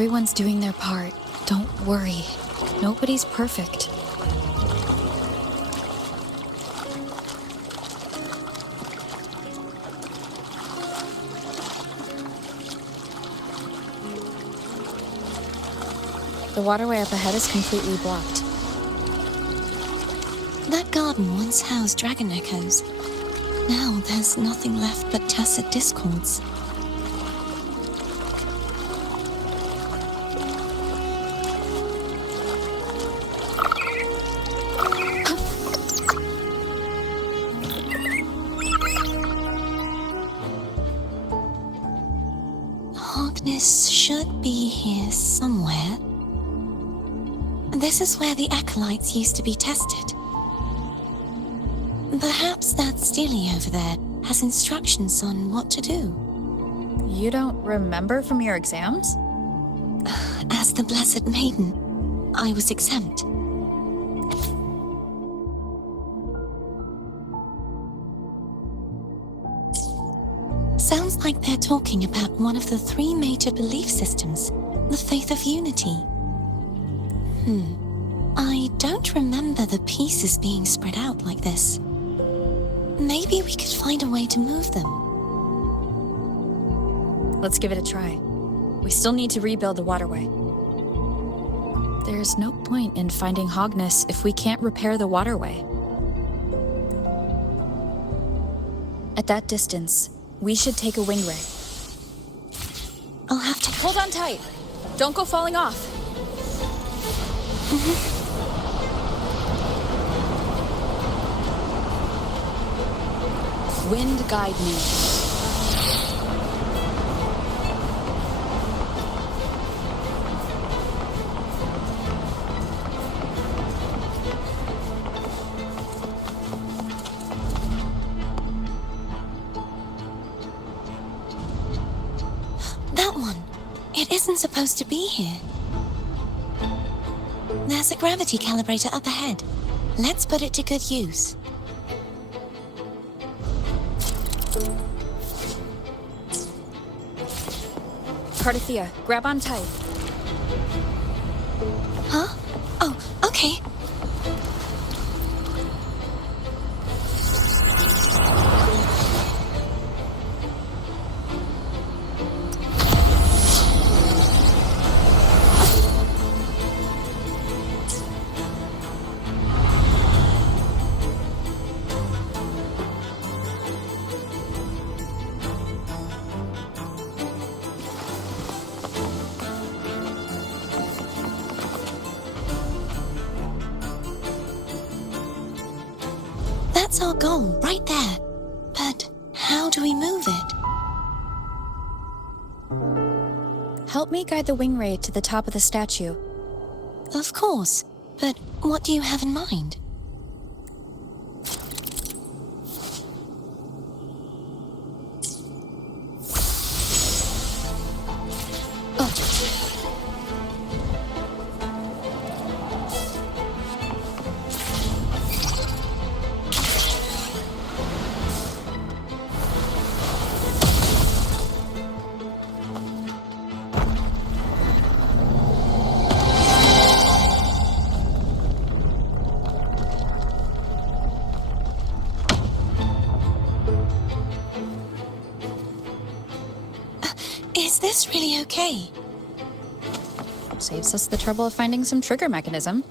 Everyone's doing their part. Don't worry. Nobody's perfect. The waterway up ahead is completely blocked. That garden once housed dragon echoes. Now there's nothing left but tacit discords. Hogness should be here somewhere. This is where the acolytes used to be tested. Perhaps that Steely over there has instructions on what to do. You don't remember from your exams? As the Blessed Maiden, I was exempt. Sounds like they're talking about one of the three major belief systems, the faith of unity. I don't remember the pieces being spread out like this. Maybe we could find a way to move them. Let's give it a try. We still need to rebuild the waterway. There's no point in finding Hogness if we can't repair the waterway. At that distance, we should take a wing ray. I'll have to... Hold on tight! Don't go falling off! Wind guide me. That one. It isn't supposed to be here. There's a gravity calibrator up ahead. Let's put it to good use. Cardathea, grab on tight. Huh? Oh, okay. That's our goal, right there. But how do we move it? Help me guide the wing ray to the top of the statue. Of course, but what do you have in mind? Is this really okay? Saves us the trouble of finding some trigger mechanism.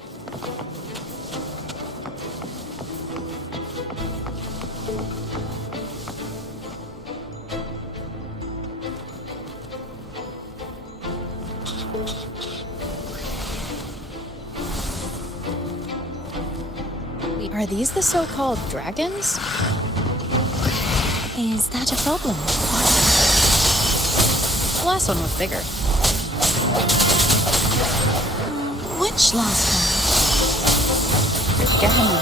Are these the so-called dragons? Is that a problem? The last one was bigger. Which last Gehenna.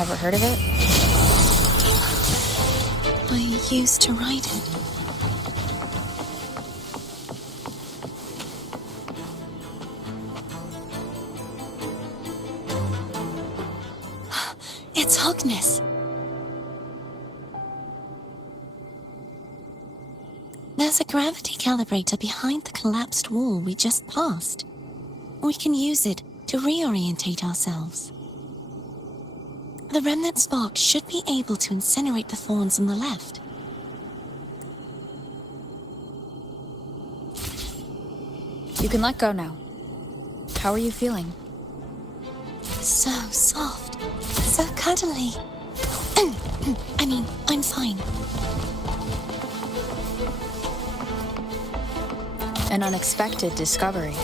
Ever heard of it? one? I used to write it. It's Hogness. There's a gravity calibrator behind the collapsed wall we just passed. We can use it to reorientate ourselves. The remnant spark should be able to incinerate the thorns on the left. You can let go now. How are you feeling? So soft. So cuddly. I mean, I'm fine. An unexpected discovery.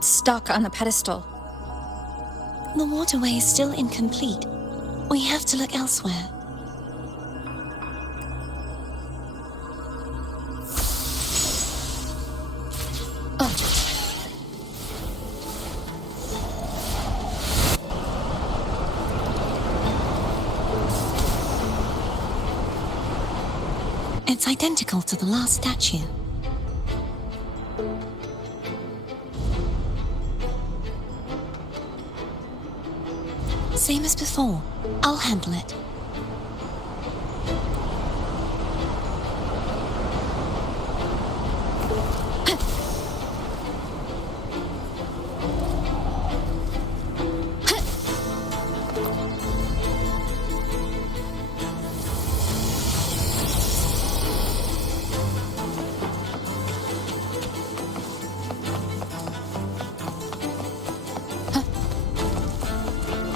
Stuck on the pedestal. The waterway is still incomplete. We have to look elsewhere. It's identical to the last statue. Same as before. I'll handle it.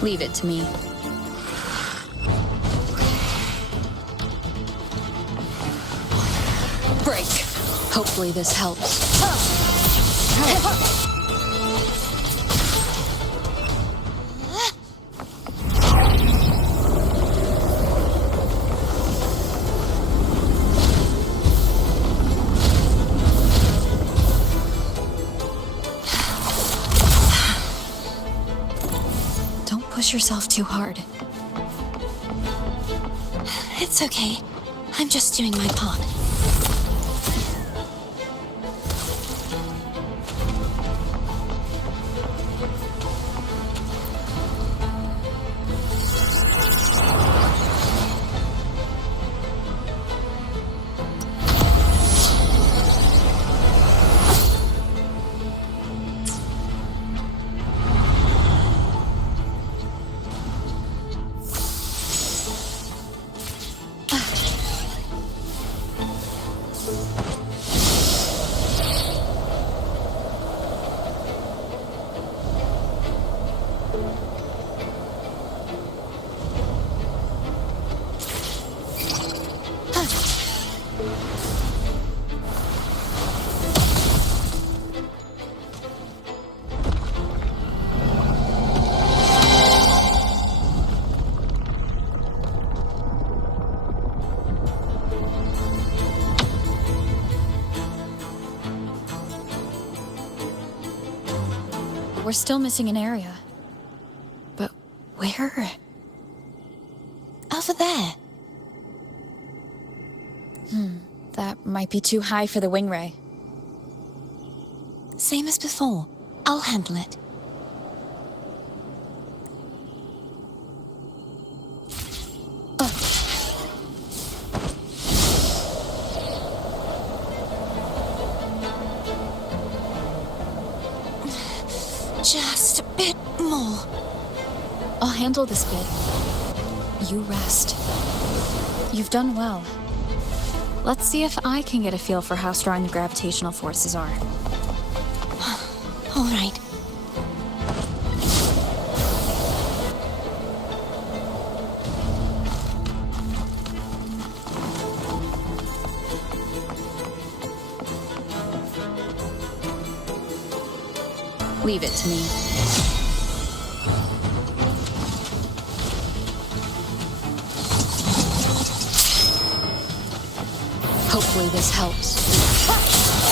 Leave it to me. Break. Hopefully this helps. Push yourself too hard. It's okay. I'm just doing my part. We're still missing an area. But where? Over there. That might be too high for the wing ray. Same as before. I'll handle it. Just a bit more. I'll handle this bit. You rest. You've done well. Let's see if I can get a feel for how strong the gravitational forces are. All right. Leave it to me. Hopefully this helps.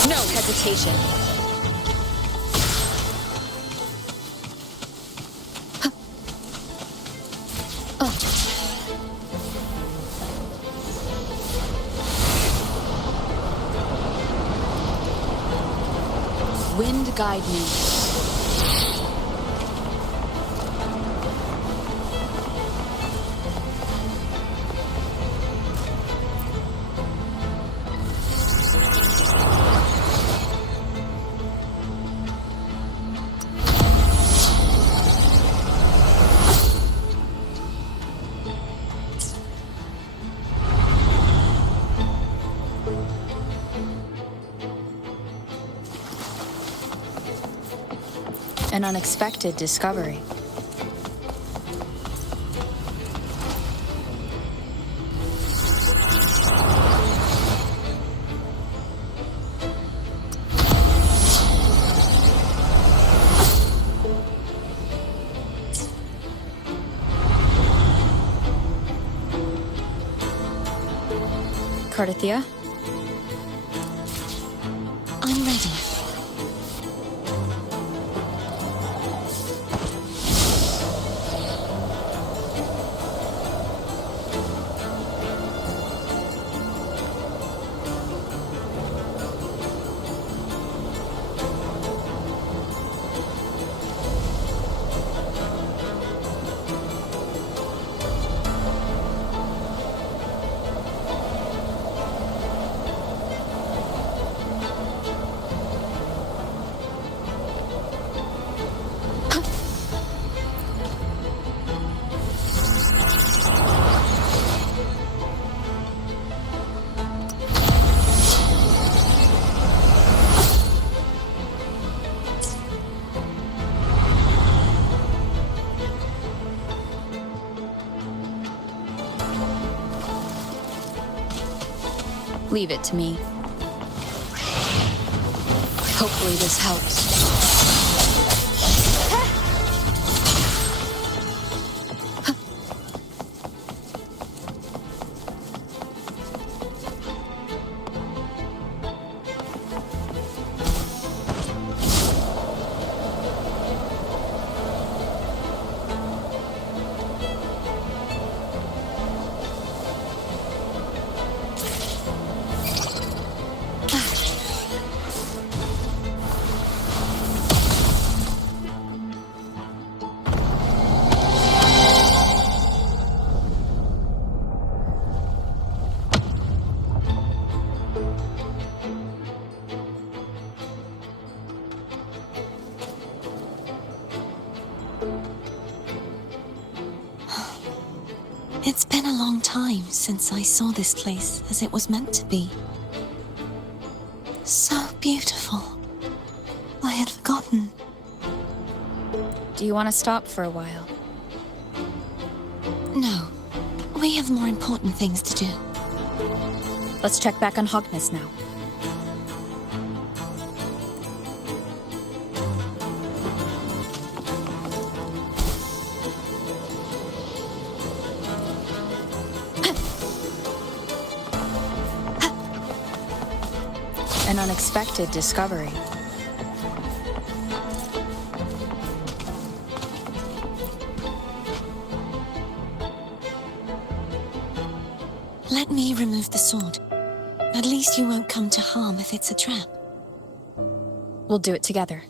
No hesitation. Wind guide me. An unexpected discovery. Cardathia? I'm ready. Leave it to me. Hopefully this helps. It's been a long time since I saw this place as it was meant to be. So beautiful. I had forgotten. Do you want to stop for a while? No. We have more important things to do. Let's check back on Hogness now. An unexpected discovery. Let me remove the sword. At least you won't come to harm if it's a trap. We'll do it together.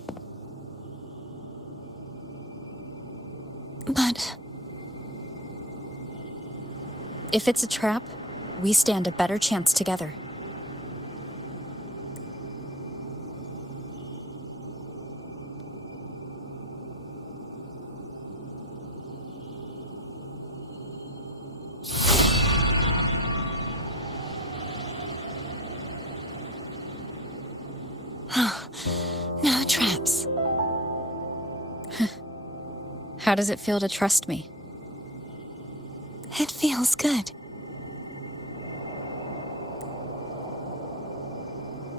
But if it's a trap, we stand a better chance together. no traps. How does it feel to trust me? It feels good.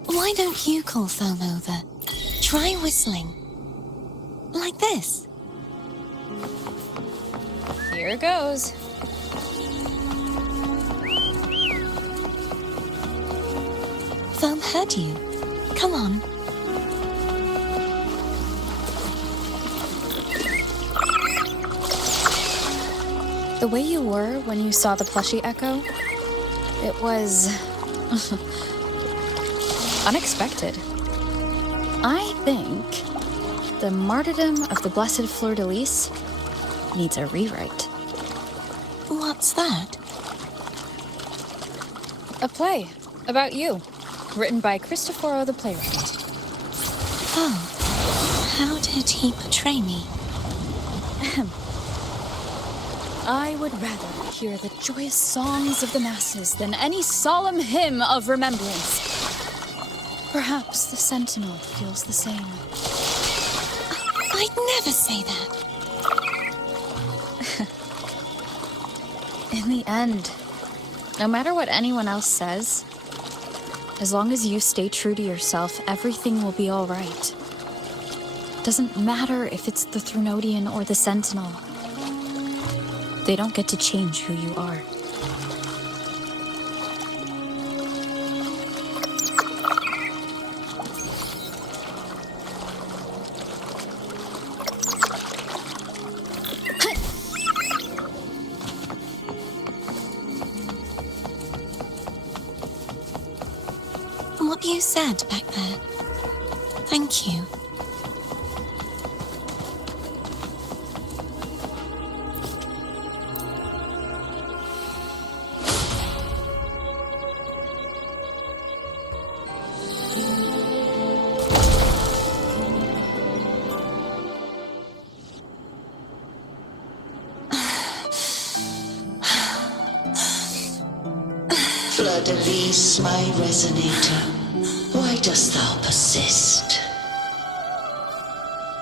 Why don't you call Foam over? Try whistling. Like this. Here goes. Foam heard you. Come on. The way you were when you saw the plushie echo, it was unexpected. I think the martyrdom of the Blessed Fleur-de-Lis needs a rewrite. What's that? A play about you, written by Cristoforo the playwright. Oh, how did he portray me? I would rather hear the joyous songs of the masses than any solemn hymn of remembrance. Perhaps the Sentinel feels the same. I'd never say that. In the end, no matter what anyone else says, as long as you stay true to yourself, everything will be all right. Doesn't matter if it's the Threnodian or the Sentinel. They don't get to change who you are. What you said back there. Thank you. Fleur-de-Lis, my resonator, why dost thou persist?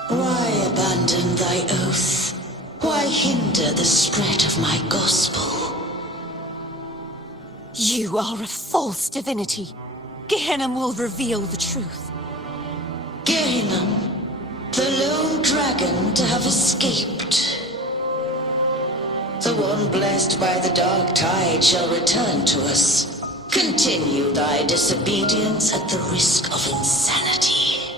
Why abandon thy oath? Why hinder the spread of my gospel? You are a false divinity. Gehenna will reveal the truth. Gehenna, the lone dragon to have escaped. The one blessed by the dark tide shall return to us. Continue thy disobedience at the risk of insanity.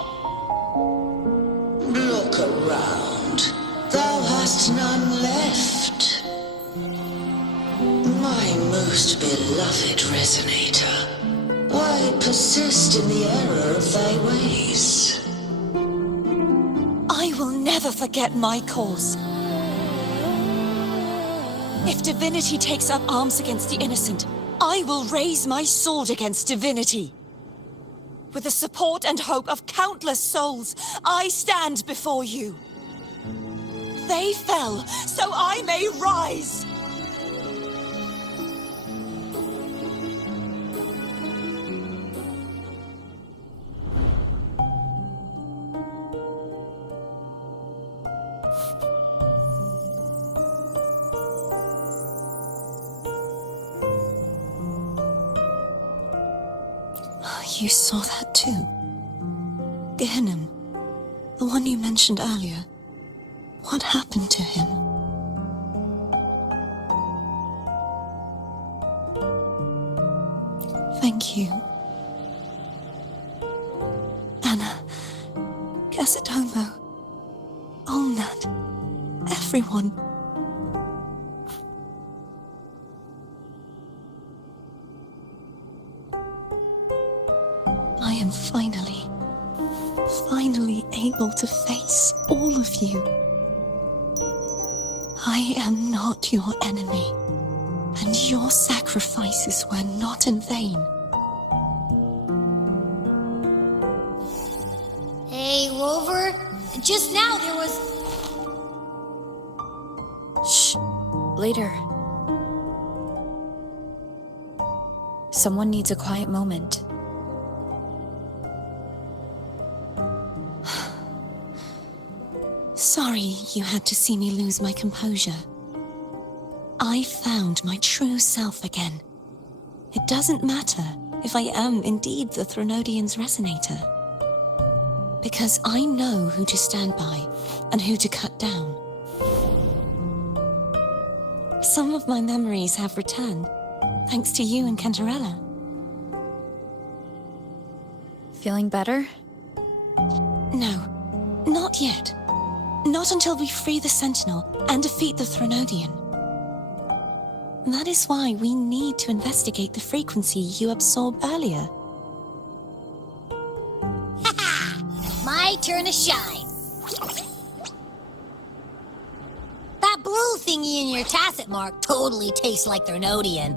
Look around. Thou hast none left. My most beloved resonator, why persist in the error of thy ways? I will never forget my cause. If divinity takes up arms against the innocent, I will raise my sword against divinity. With the support and hope of countless souls, I stand before you. They fell, so I may rise! You saw that too? Gehenna, the one you mentioned earlier. What happened to him? Thank you. Anna, Casatomo, Olnat, everyone. Finally able to face all of you. I am not your enemy, and your sacrifices were not in vain. Hey, Rover, just now there was... Shh. Later. Someone needs a quiet moment. Sorry you had to see me lose my composure. I found my true self again. It doesn't matter if I am indeed the Threnodian's resonator. Because I know who to stand by and who to cut down. Some of my memories have returned, thanks to you and Cantarella. Feeling better? No, not yet. Not until we free the Sentinel and defeat the Threnodian. That is why we need to investigate the frequency you absorbed earlier. My turn to shine. That blue thingy in your tacit mark totally tastes like Threnodian.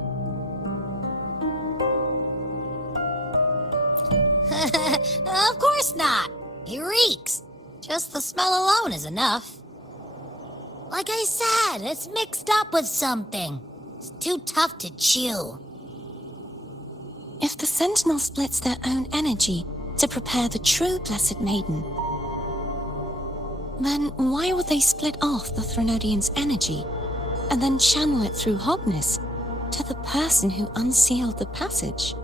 Of course not. It reeks. Just the smell alone is enough. Like I said, it's mixed up with something. It's too tough to chew. If the Sentinel splits their own energy to prepare the true Blessed Maiden, then why would they split off the Threnodian's energy and then channel it through Hogness to the person who unsealed the passage?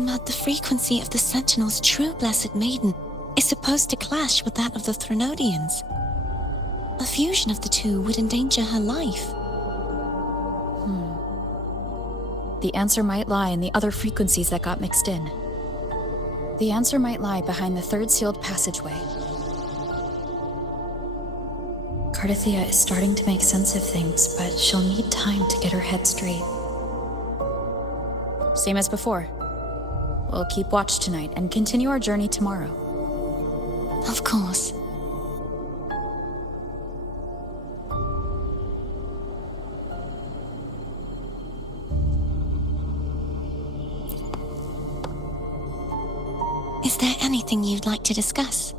But the frequency of the Sentinel's true Blessed Maiden is supposed to clash with that of the Threnodian's. A fusion of the two would endanger her life. The answer might lie in the other frequencies that got mixed in. The answer might lie behind the third sealed passageway. Cardathia is starting to make sense of things, but she'll need time to get her head straight. Same as before. We'll keep watch tonight and continue our journey tomorrow. Of course. Is there anything you'd like to discuss?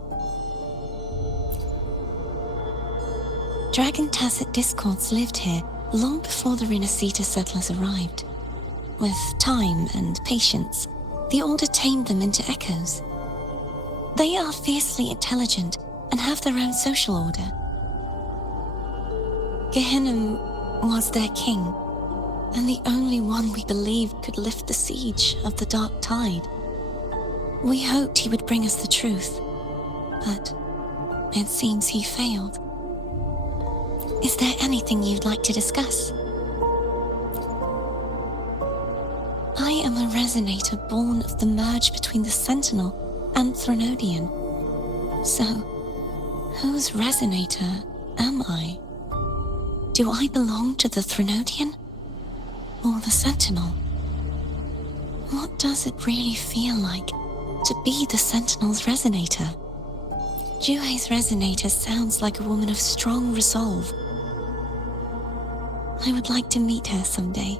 Dragon Tacit discords lived here long before the Rinascita settlers arrived. With time and patience, the Order tamed them into echoes. They are fiercely intelligent and have their own social order. Gehinnom was their king, and the only one we believed could lift the siege of the Dark Tide. We hoped he would bring us the truth, but it seems he failed. Is there anything you'd like to discuss? I am a resonator born of the merge between the Sentinel and Threnodian. So, whose resonator am I? Do I belong to the Threnodian or the Sentinel? What does it really feel like to be the Sentinel's resonator? Juhe's resonator sounds like a woman of strong resolve. I would like to meet her someday.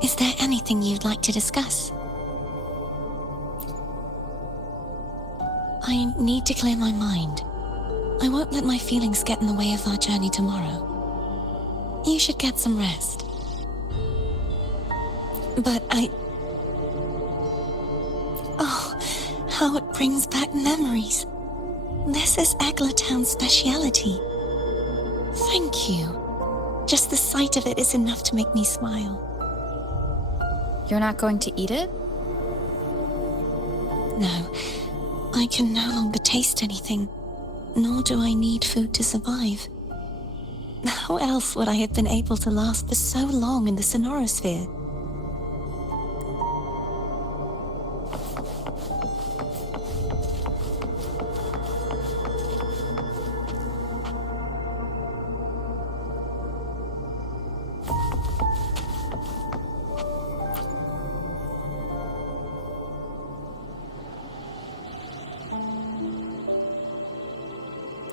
Is there anything you'd like to discuss? I need to clear my mind. I won't let my feelings get in the way of our journey tomorrow. You should get some rest. But Oh, how it brings back memories. This is Eggletown's speciality. Thank you. Just the sight of it is enough to make me smile. You're not going to eat it? No, I can no longer taste anything, nor do I need food to survive. How else would I have been able to last for so long in the Sonorosphere?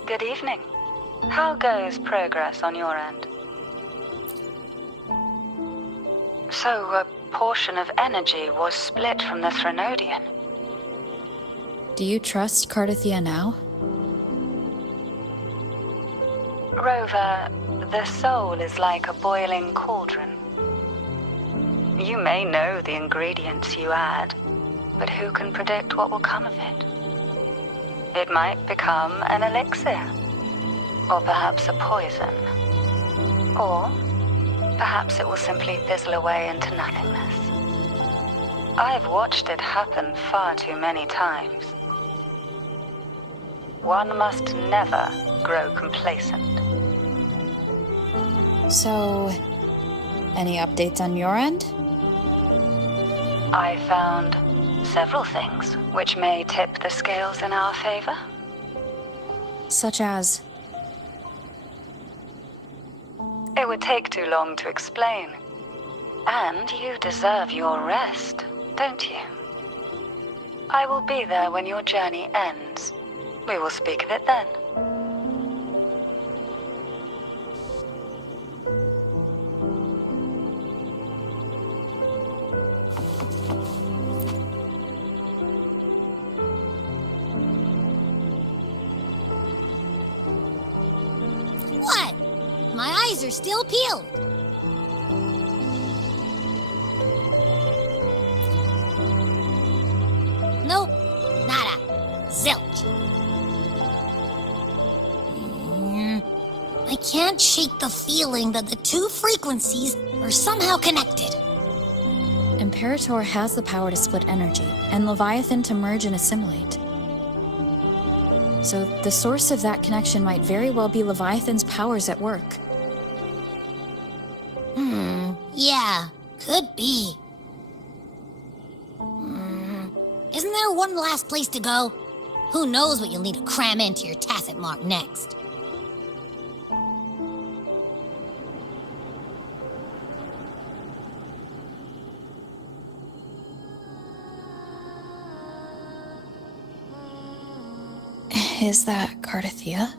Good evening. How goes progress on your end? So, a portion of energy was split from the Threnodian. Do you trust Cardathia now? Rover, the soul is like a boiling cauldron. You may know the ingredients you add, but who can predict what will come of it? It might become an elixir, or perhaps a poison, or perhaps it will simply fizzle away into nothingness. I've watched it happen far too many times. One must never grow complacent. So, any updates on your end? I found several things which may tip the scales in our favor. Such as? It would take too long to explain. And you deserve your rest, don't you? I will be there when your journey ends. We will speak of it then. What? My eyes are still peeled. Nope. Nada. Zilch. I can't shake the feeling that the two frequencies are somehow connected. Imperator has the power to split energy, and Leviathan to merge and assimilate. So the source of that connection might very well be Leviathan's powers at work. Yeah, could be. Isn't there one last place to go? Who knows what you'll need to cram into your tacit mark next? Is that Cardathia?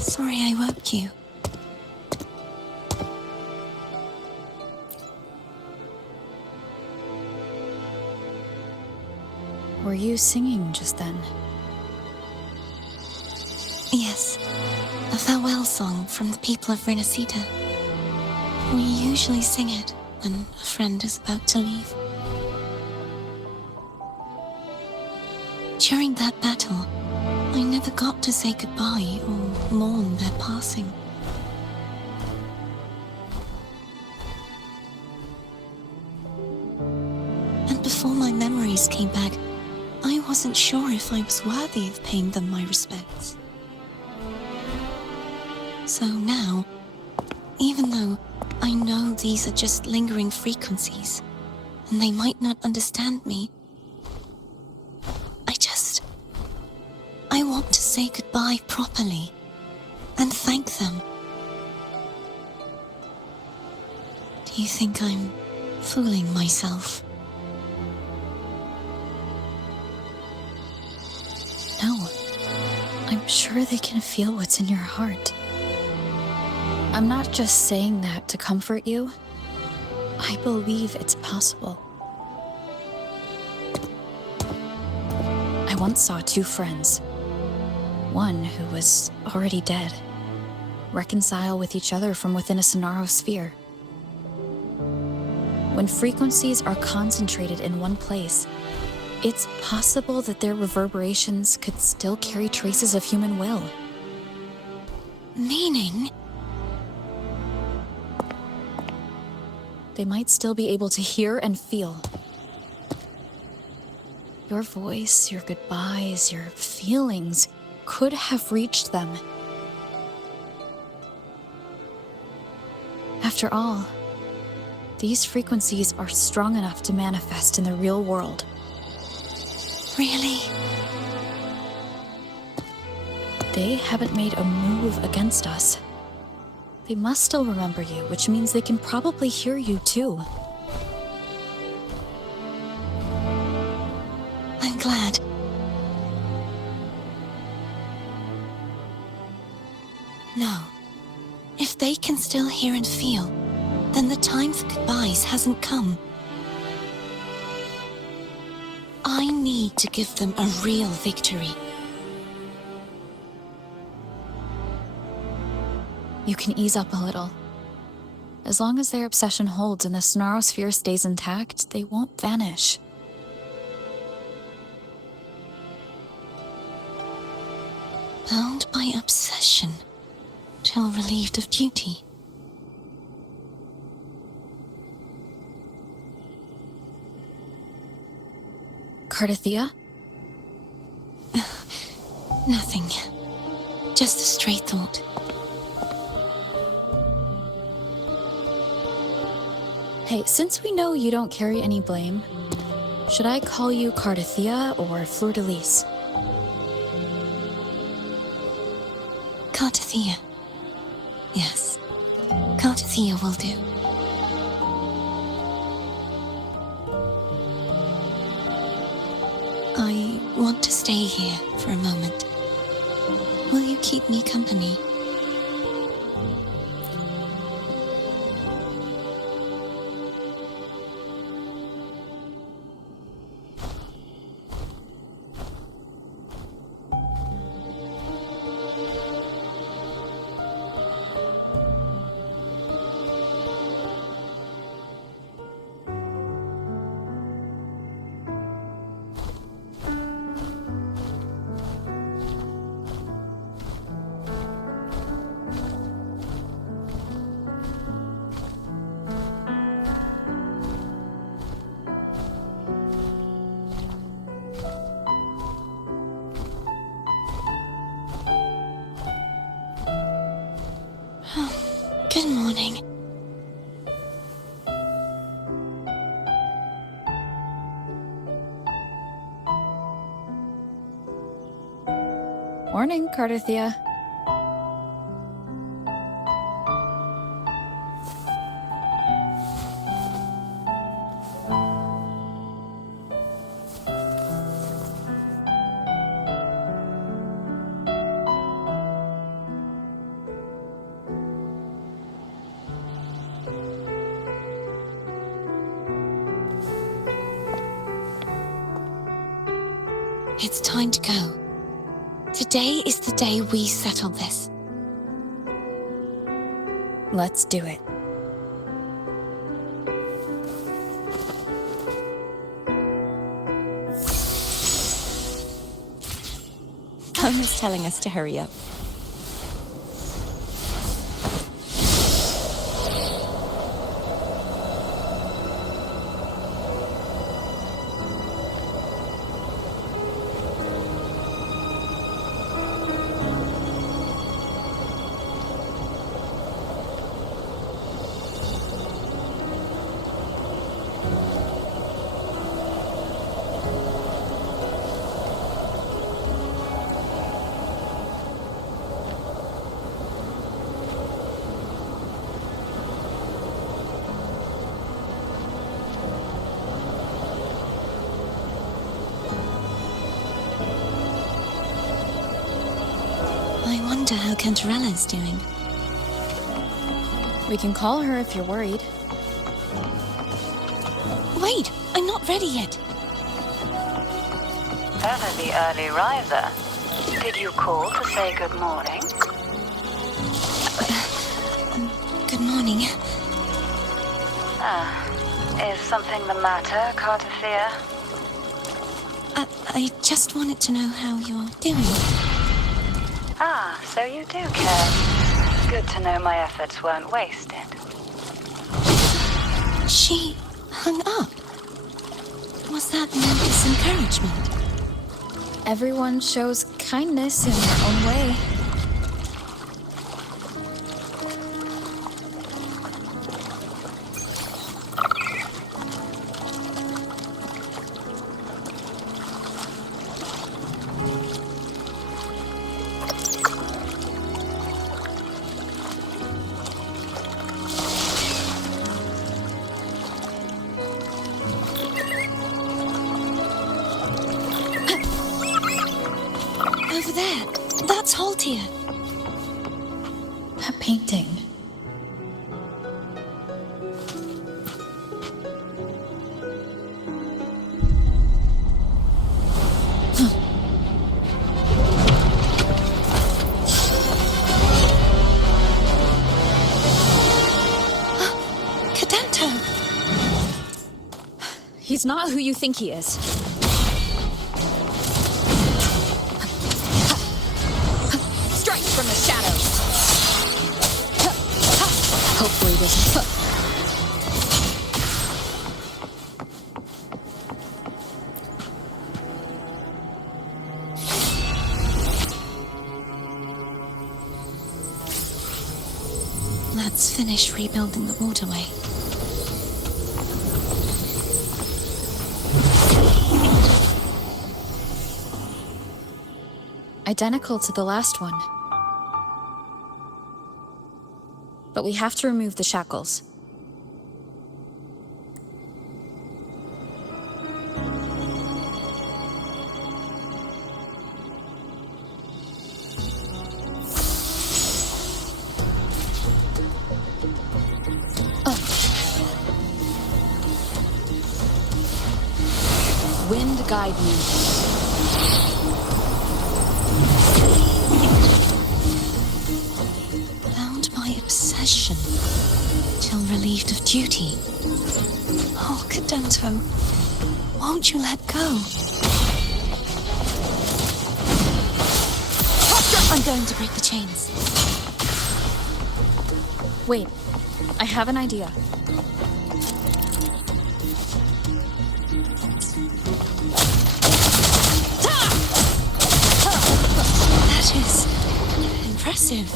Sorry I woke you. Were you singing just then? Yes, a farewell song from the people of Rinascita. We usually sing it when a friend is about to leave. During that battle, I never got to say goodbye or mourn their passing. And before my memories came back, I wasn't sure if I was worthy of paying them my respects. So now, even though I know these are just lingering frequencies, and they might not understand me, I want to say goodbye properly and thank them. Do you think I'm fooling myself? No. I'm sure they can feel what's in your heart. I'm not just saying that to comfort you. I believe it's possible. I once saw two friends. One who was already dead, reconcile with each other from within a Sonaro sphere. When frequencies are concentrated in one place, it's possible that their reverberations could still carry traces of human will. Meaning? They might still be able to hear and feel. Your voice, your goodbyes, your feelings could have reached them. After all, these frequencies are strong enough to manifest in the real world. Really? They haven't made a move against us. They must still remember you, which means they can probably hear you too. I'm glad. No. If they can still hear and feel, then the time for goodbyes hasn't come. I need to give them a real victory. You can ease up a little. As long as their obsession holds and the Sonaro sphere stays intact, they won't vanish. Bound by obsession, till relieved of duty. Cardathia? Nothing. Just a stray thought. Hey, since we know you don't carry any blame, should I call you Cardathia or Fleur-de-Lis? Cardathia. Yes. Cardathia will do. I want to stay here for a moment. Will you keep me company? Good morning. Morning, Cardathia. It's time to go. Today is the day we settle this. Let's do it. Home is telling us to hurry up. wonder how Cantarella's doing. We can call her if you're worried. Wait, I'm not ready yet. Ever the early riser. Did you call to say good morning? Good morning. Is something the matter, Cartothea? I just wanted to know how you're doing. Ah, so you do care. Good to know my efforts weren't wasted. She hung up. Was that meant as encouragement? Everyone shows kindness in their own way. Over there. That's Haltia. That painting. Cadento! He's not who you think he is. Strike from the shadows. Hopefully this... Let's finish rebuilding the waterway. Identical to the last one. But we have to remove the shackles. Wind guide me. Bound by obsession, till relieved of duty. Oh, Cadento, won't you let go? I'm going to break the chains. Wait, I have an idea. That is impressive.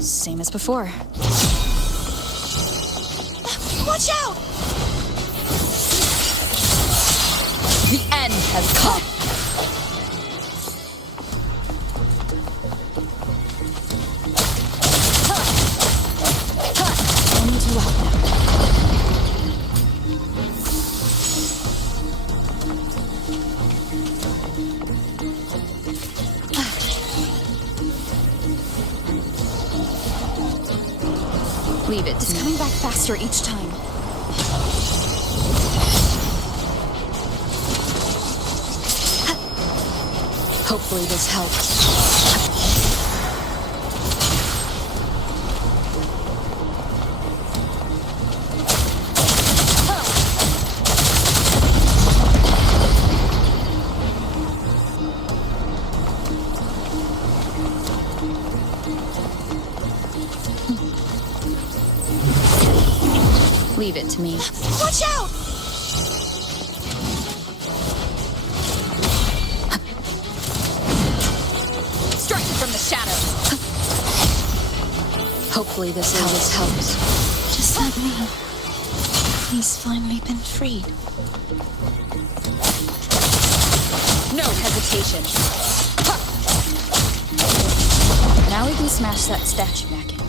Same as before. Watch out! The end has come. I need you out now. Leave it. It's coming back faster each time. Hopefully this helps. Leave it to me. Watch out! Strike from the shadows. Hopefully this helps. Does that mean he's finally been freed? No hesitation. Ha! Now we can smash that statue back in.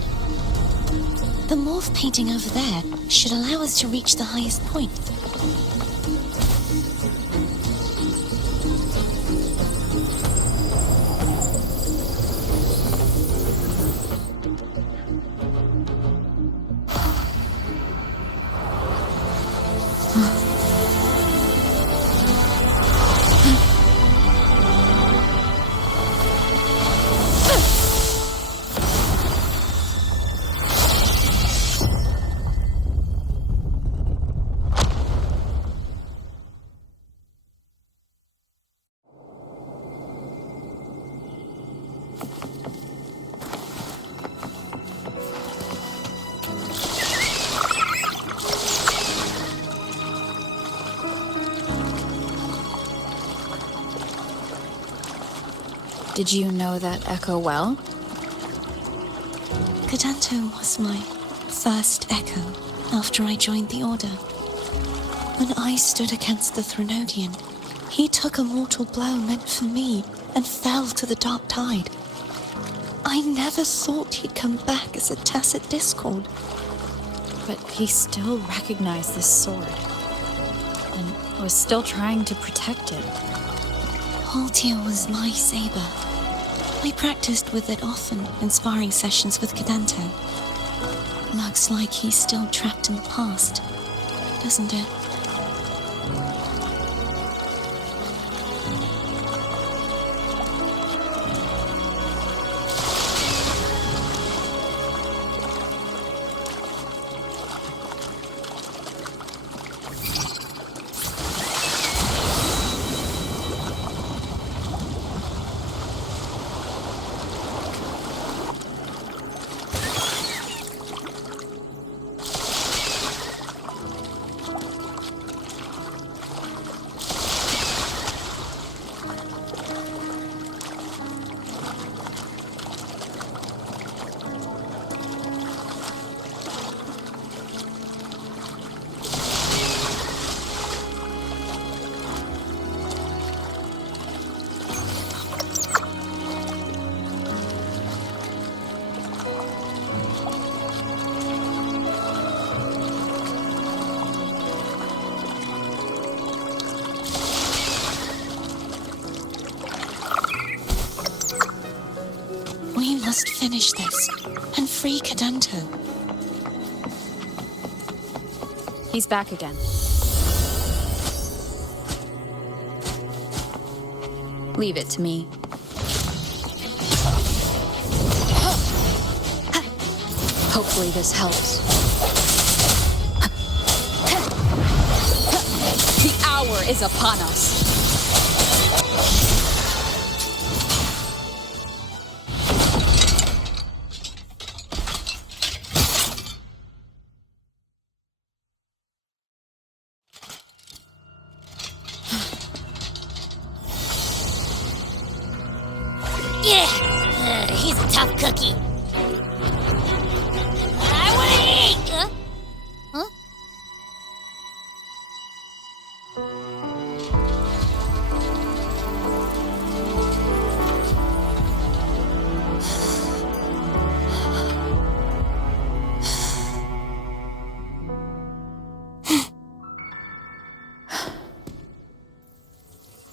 The morph painting over there should allow us to reach the highest point. Did you know that echo well? Cadanto was my first echo after I joined the Order. When I stood against the Threnodian, he took a mortal blow meant for me and fell to the dark tide. I never thought he'd come back as a tacit discord. But he still recognized this sword and was still trying to protect it. Haltia was my saber. I practiced with it often in sparring sessions with Cadanto. Looks like he's still trapped in the past, doesn't it? We must finish this and free Cadanto. He's back again. Leave it to me. Hopefully this helps. The hour is upon us. Yeah, he's a tough cookie. I want to eat. Huh?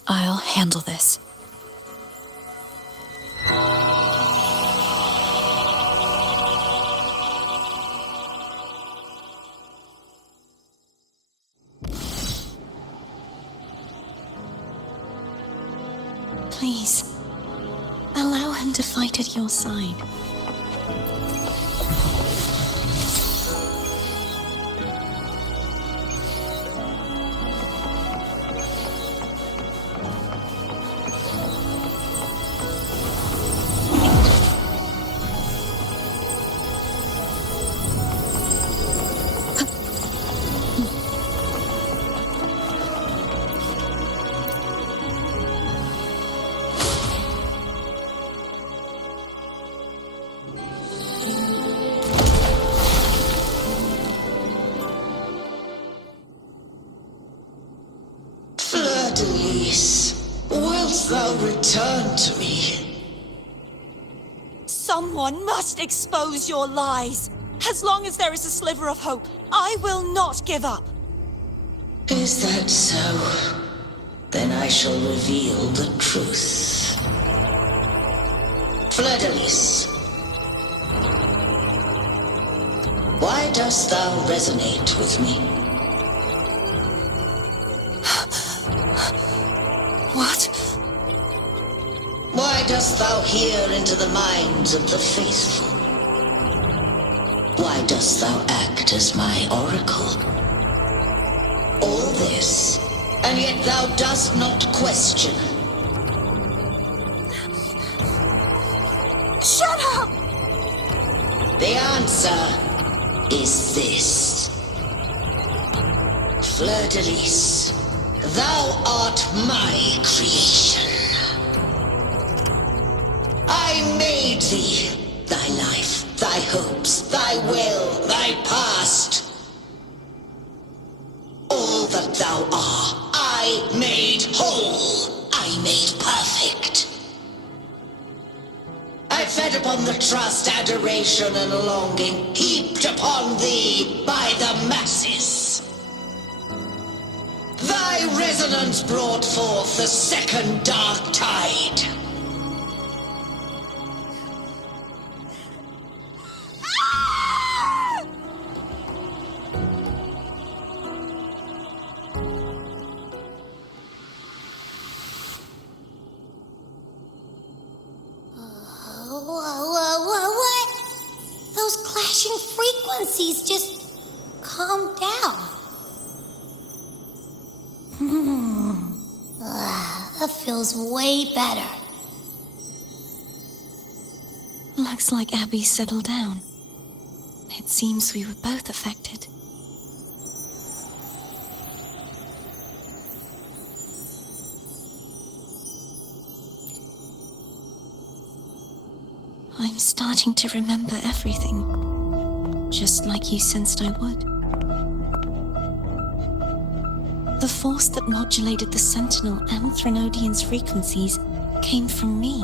I'll handle this. Please, allow him to fight at your side. Wilt thou return to me? Someone must expose your lies. As long as there is a sliver of hope, I will not give up. Is that so? Then I shall reveal the truth. Fleur-de-Lis, why dost thou resonate with me? What? Why dost thou hear into the minds of the faithful? Why dost thou act as my oracle? All this, and yet thou dost not question. Shut up! The answer is this. Fleur-de-Lis, thou art my creation. I made thee, thy life, thy hopes, thy will, thy past. All that thou art, I made whole. I made perfect. I fed upon the trust, adoration, and longing heaped upon thee by the masses. Thy resonance brought forth the second dark tide. What? Those clashing frequencies just calm down. That feels way better. Looks like Abby settled down. It seems we were both affected. I'm starting to remember everything, just like you sensed I would. The force that modulated the Sentinel and Threnodian's frequencies came from me.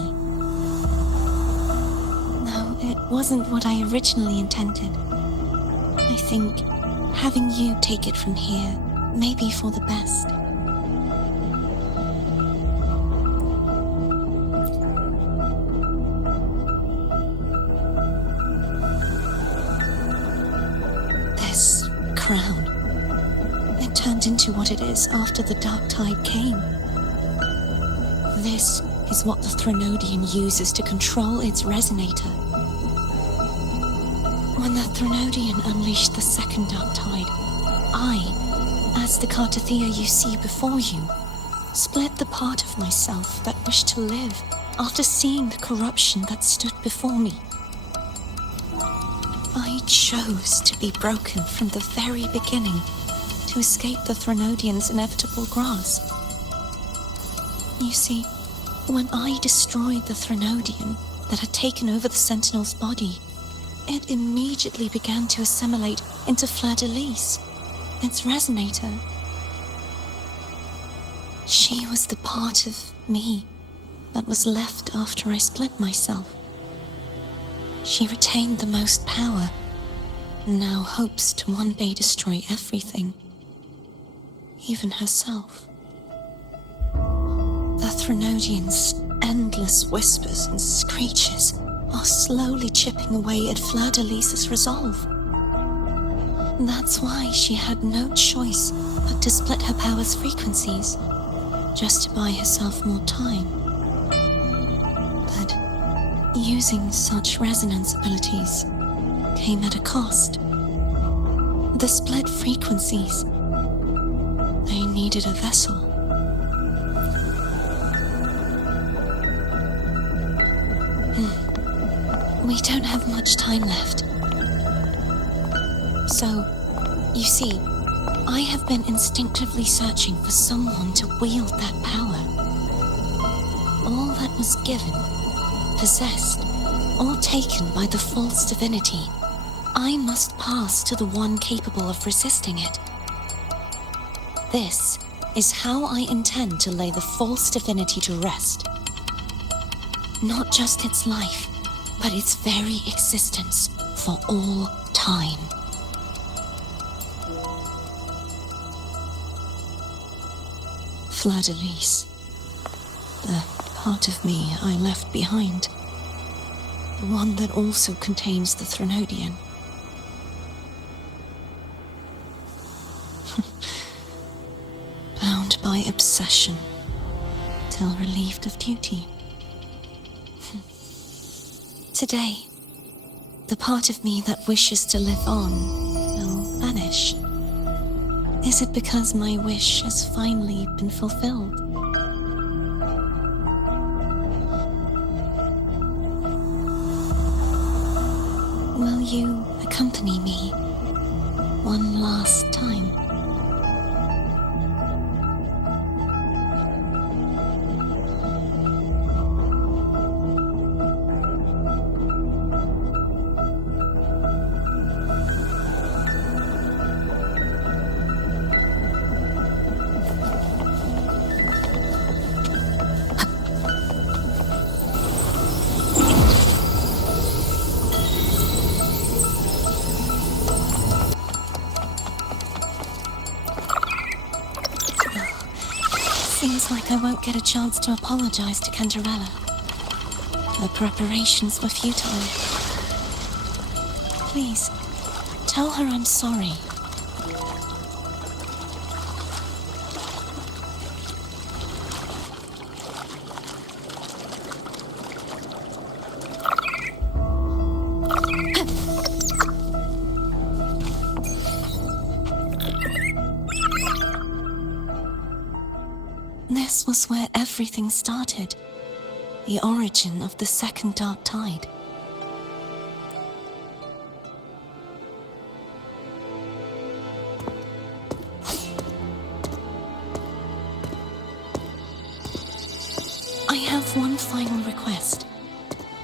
No, it wasn't what I originally intended. I think having you take it from here may be for the best. Crown. It turned into what it is after the Dark Tide came. This is what the Threnodian uses to control its resonator. When the Threnodian unleashed the second Dark Tide, I, as the Cartothea you see before you, split the part of myself that wished to live after seeing the corruption that stood before me. I chose to be broken from the very beginning to escape the Threnodian's inevitable grasp. You see, when I destroyed the Threnodian that had taken over the Sentinel's body, it immediately began to assimilate into Fleur-de-Lis, its resonator. She was the part of me that was left after I split myself. She retained the most power, and now hopes to one day destroy everything, even herself. The Threnodian's endless whispers and screeches are slowly chipping away at Fleur-de-Lis's resolve. That's why she had no choice but to split her power's frequencies, just to buy herself more time. But using such resonance abilities came at a cost. The split frequencies. They needed a vessel. We don't have much time left. So, you see, I have been instinctively searching for someone to wield that power. All that was given, possessed, or taken by the false divinity, I must pass to the one capable of resisting it. This is how I intend to lay the false divinity to rest. Not just its life, but its very existence, for all time. Fleur-de-Lis, the part of me I left behind, the one that also contains the Threnodian. Bound by obsession, till relieved of duty. Today, the part of me that wishes to live on will vanish. Is it because my wish has finally been fulfilled? Will you accompany me one last time? Seems like I won't get a chance to apologize to Cantarella. The preparations were futile. Please, tell her I'm sorry. This was where everything started. The origin of the second dark tide. I have one final request.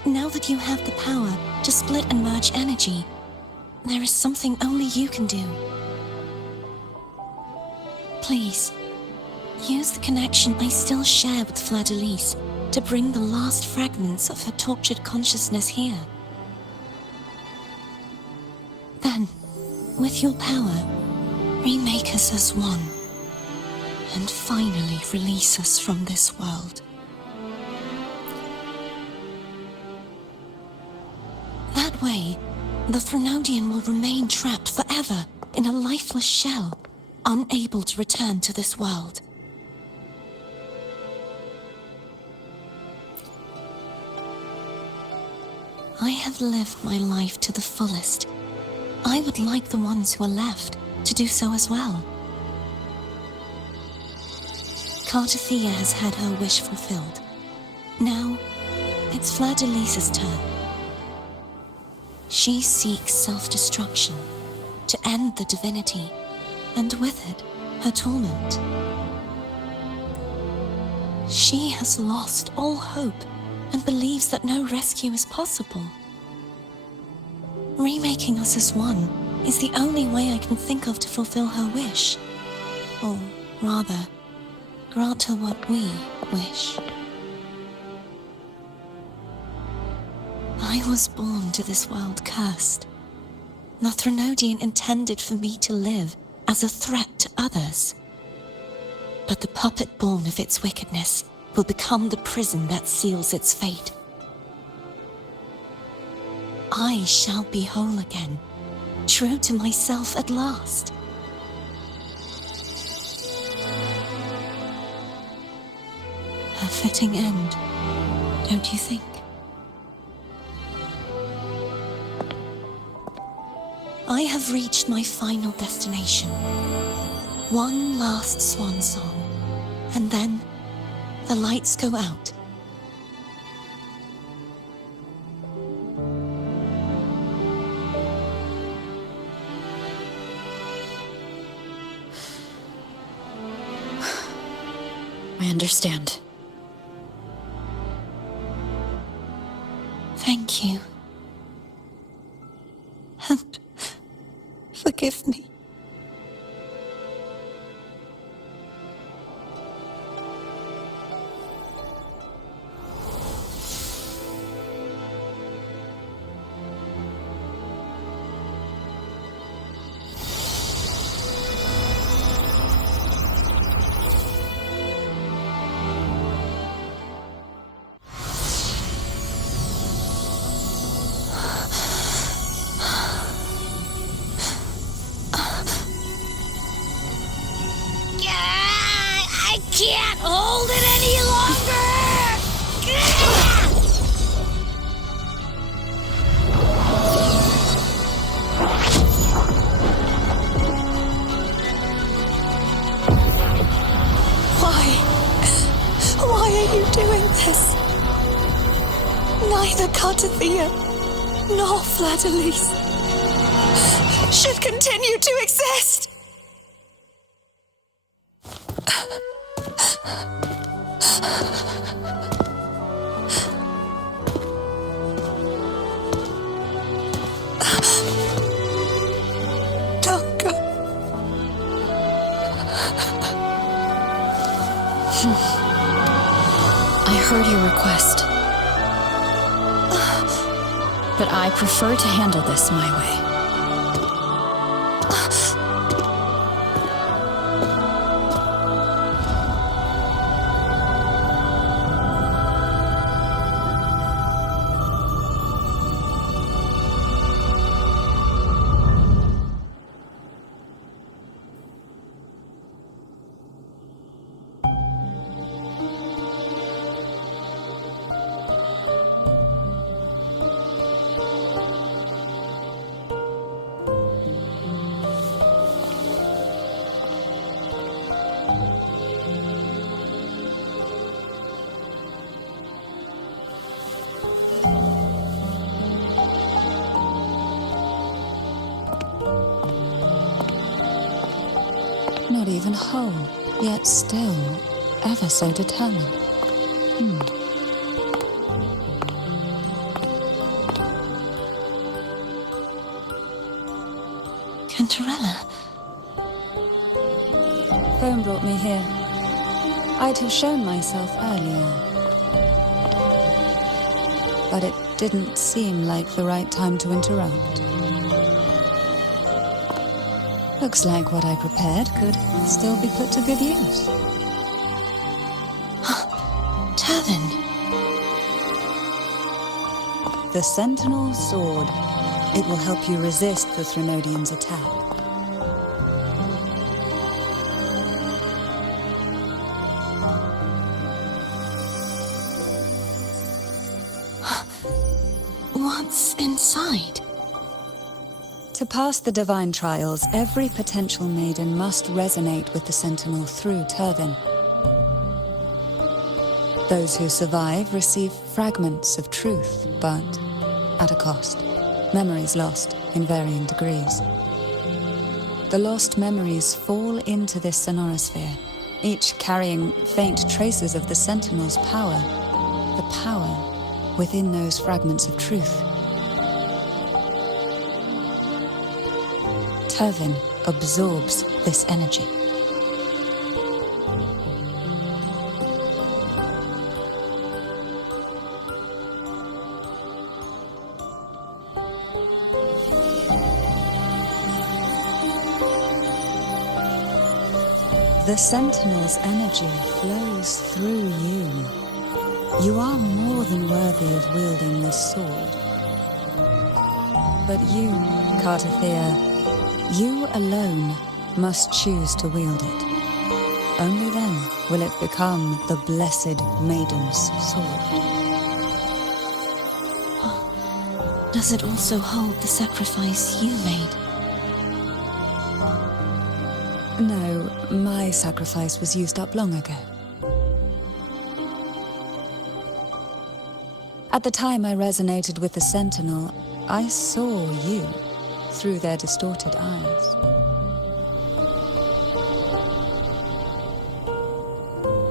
Now that you have the power to split and merge energy, there is something only you can do. Please, use the connection I still share with Fleur-de-Lis to bring the last fragments of her tortured consciousness here. Then, with your power, remake us as one, and finally release us from this world. That way, the Threnodian will remain trapped forever in a lifeless shell, unable to return to this world. I have lived my life to the fullest. I would like the ones who are left to do so as well. Cartathea has had her wish fulfilled. Now, it's Fleur-de-Lis's turn. She seeks self-destruction to end the divinity, and with it, her torment. She has lost all hope and believes that no rescue is possible. Remaking us as one is the only way I can think of to fulfill her wish. Or rather, grant her what we wish. I was born to this world cursed. The Threnodian intended for me to live as a threat to others. But the puppet born of its wickedness will become the prison that seals its fate. I shall be whole again, true to myself at last. A fitting end, don't you think? I have reached my final destination. One last swan song, and then the lights go out. I understand. Thank you. And forgive me. neither Cartathea nor Fleur-de-Lis should continue to exist. Don't go. I heard your request. But I prefer to handle this my way. Not even whole, yet still ever so determined. Cantarella. Phone brought me here. I'd have shown myself earlier. But it didn't seem like the right time to interrupt. Looks like what I prepared could still be put to good use. Turvin. The Sentinel sword. It will help you resist the Threnodian's attack. What's inside? To pass the divine trials, every potential maiden must resonate with the Sentinel through Turvin. Those who survive receive fragments of truth, but at a cost. Memories lost in varying degrees. The lost memories fall into this sonorosphere, each carrying faint traces of the Sentinel's power, the power within those fragments of truth. Turvin absorbs this energy. The Sentinel's energy flows through you. You are more than worthy of wielding this sword. But you, Cartathea, you alone must choose to wield it. Only then will it become the Blessed Maiden's sword. Does it also hold the sacrifice you made? No, my sacrifice was used up long ago. At the time I resonated with the Sentinel, I saw you through their distorted eyes.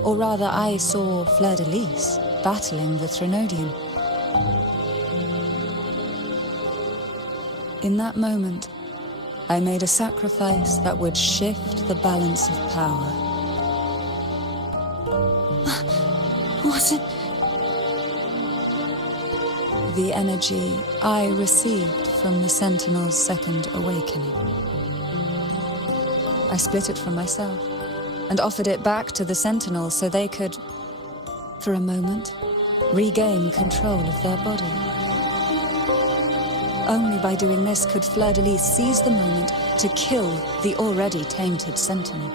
Or rather, I saw Fleur-de-Lis battling the Threnodian. In that moment, I made a sacrifice that would shift the balance of power. Was it? The energy I received from the Sentinel's second awakening. I split it from myself and offered it back to the Sentinel so they could, for a moment, regain control of their body. Only by doing this could Fleur-de-Lis seize the moment to kill the already tainted Sentinel.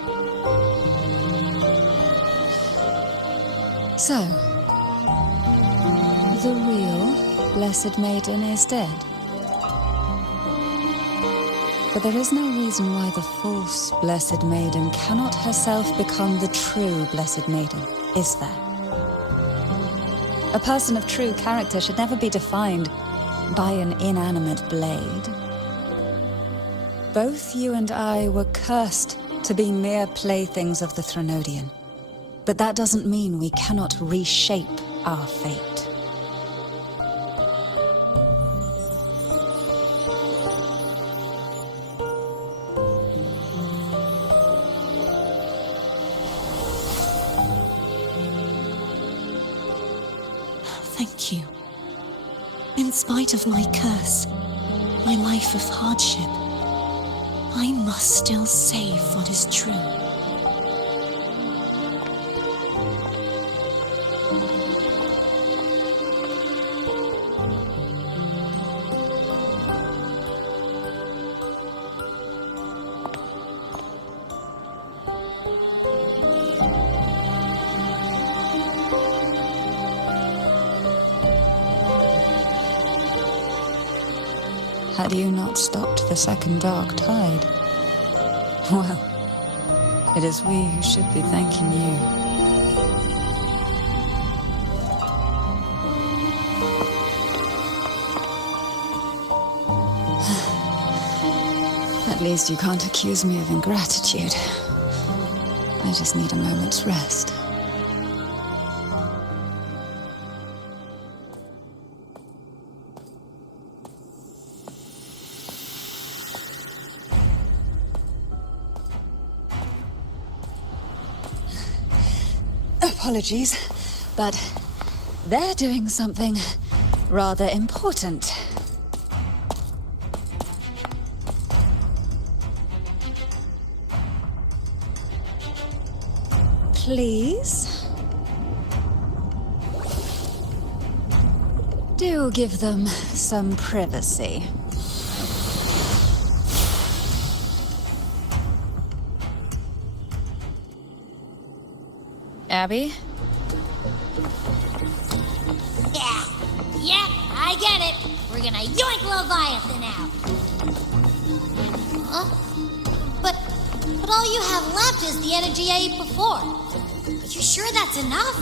So, the real Blessed Maiden is dead. But there is no reason why the false Blessed Maiden cannot herself become the true Blessed Maiden, is there? A person of true character should never be defined by an inanimate blade. Both you and I were cursed to be mere playthings of the Threnodian. But that doesn't mean we cannot reshape our fate. Thank you. In spite of my curse, my life of hardship, I must still save what is true. Had you not stopped the second dark tide? Well, it is we who should be thanking you. At least you can't accuse me of ingratitude. I just need a moment's rest. Apologies, but they're doing something rather important. Please? Do give them some privacy. Abby? Yeah, I get it. We're gonna yoink Leviathan out. Huh? But all you have left is the energy I ate before. Are you sure that's enough?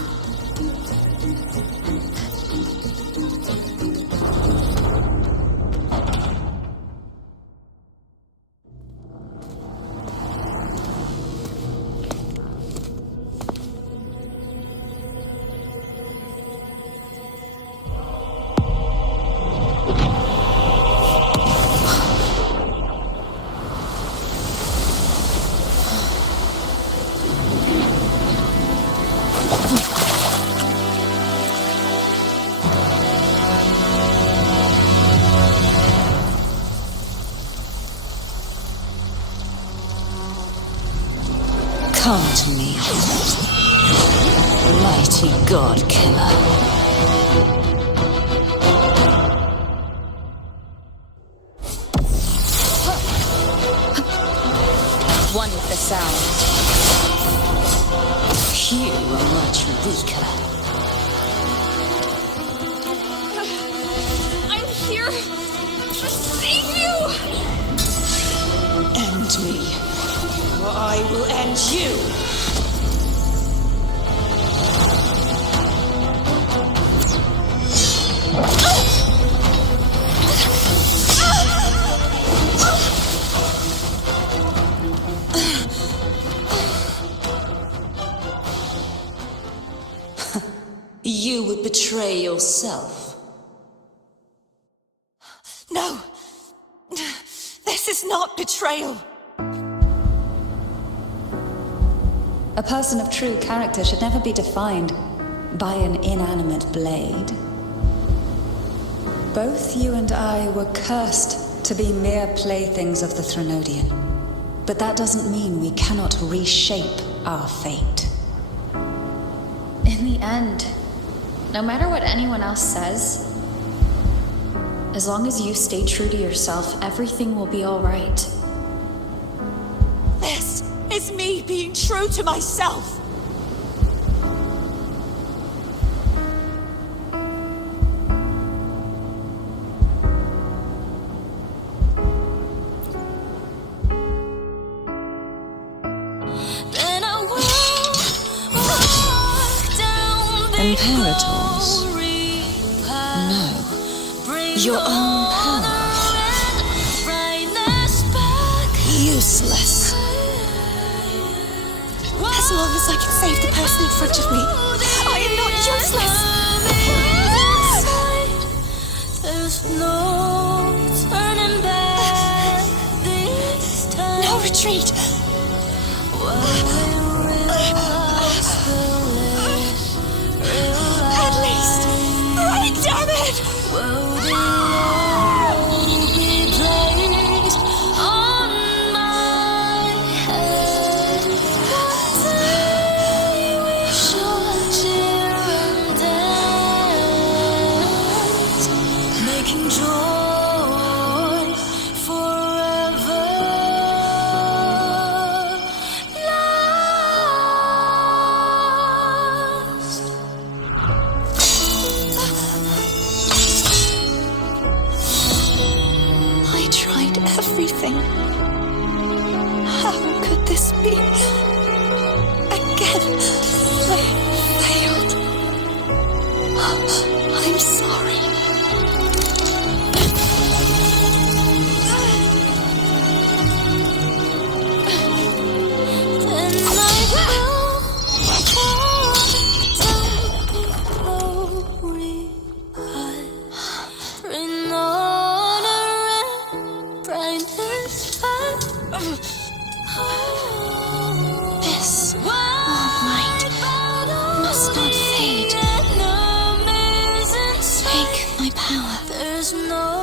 Come to me, mighty god killer. One with the sound. You are much weaker. I'm here to save you! End me, or I will end you! You would betray yourself. No! This is not betrayal! A person of true character should never be defined by an inanimate blade. Both you and I were cursed to be mere playthings of the Threnodian. But that doesn't mean we cannot reshape our fate. In the end, no matter what anyone else says, as long as you stay true to yourself, everything will be all right. This is me being true to myself! Imperators, Your own power. Useless. As long as I can save the person in front of me, I am not useless. There's no turning back this time. No retreat. At least, right, damn it! Everything. How could this be? Again, I failed. I'm sorry. Then I This warm light must not fade. Take my power,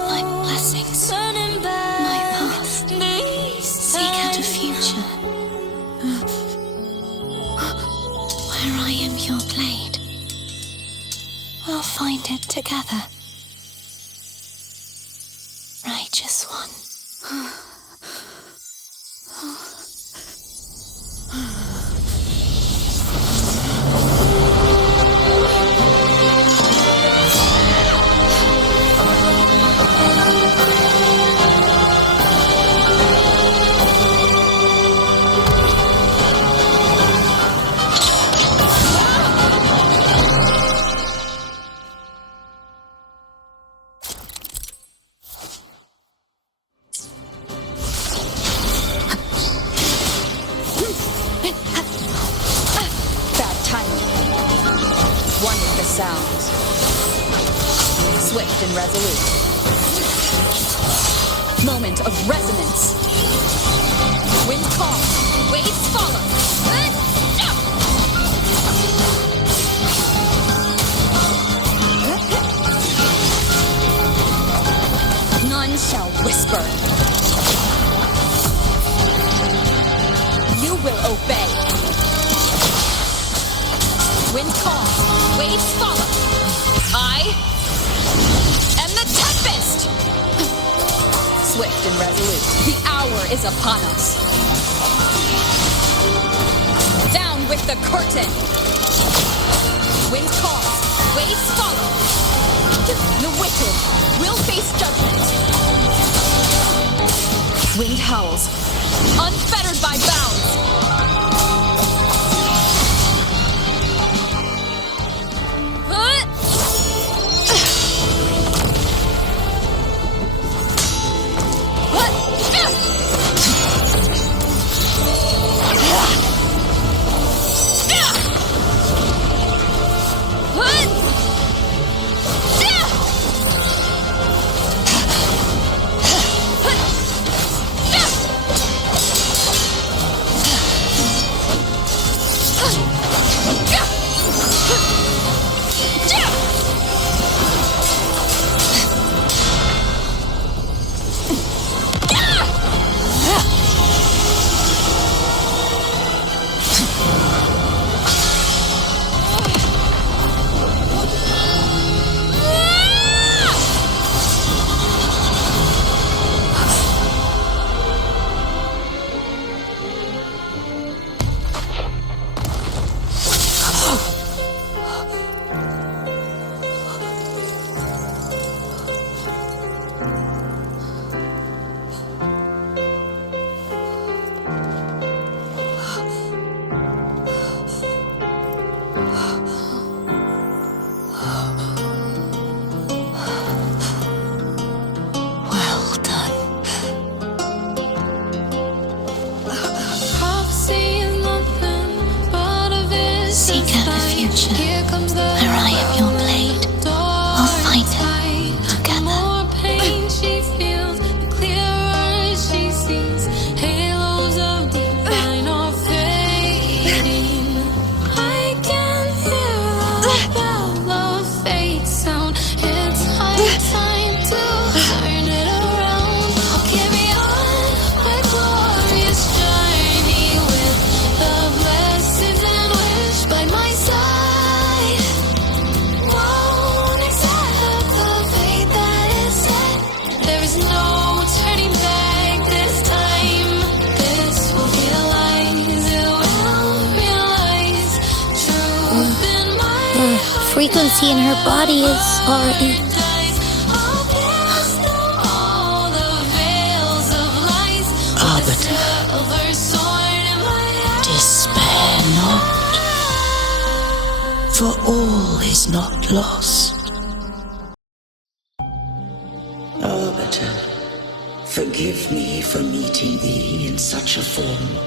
my blessings, my path. Seek out a future where I am your blade. We'll find it together. Righteous one. Sounds swift and resolute. Moment of resonance. Wind calm, waves follow. None shall whisper. You will obey. Wind calm, waves follow. I am the Tempest! Swift and resolute, the hour is upon us. Down with the curtain! Wind calm, waves follow. The wicked will face judgment. Wind howls, unfettered by bounds. frequency in her body is already... Arbiter, despair not, for all is not lost. Arbiter, forgive me for meeting thee in such a form.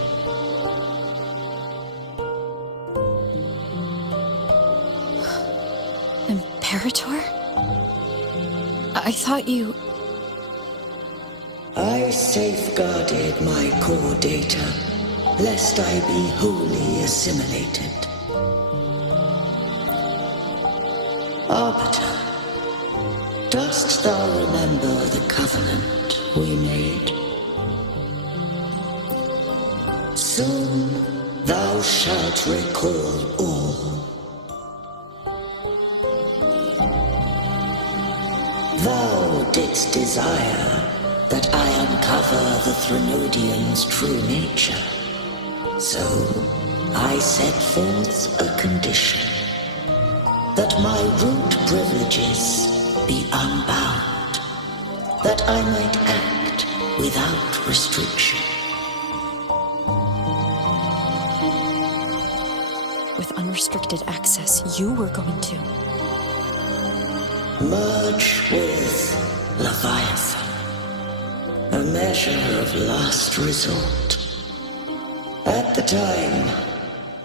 Imperator? I thought you... I safeguarded my core data, lest I be wholly assimilated. Arbiter, dost thou remember the covenant we made? Soon thou shalt recall all. Thou didst desire that I uncover the Threnodian's true nature. So I set forth a condition, that my root privileges be unbound, that I might act without restriction. With unrestricted access, you were going to... Merge with Leviathan. A measure of last resort. At the time,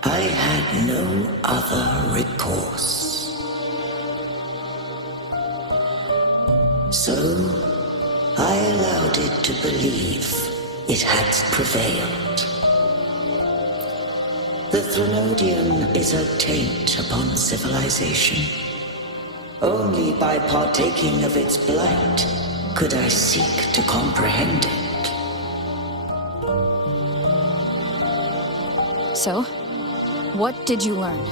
I had no other recourse. So, I allowed it to believe it had prevailed. The Threnodian is a taint upon civilization. Only by partaking of its blight could I seek to comprehend it. So, what did you learn?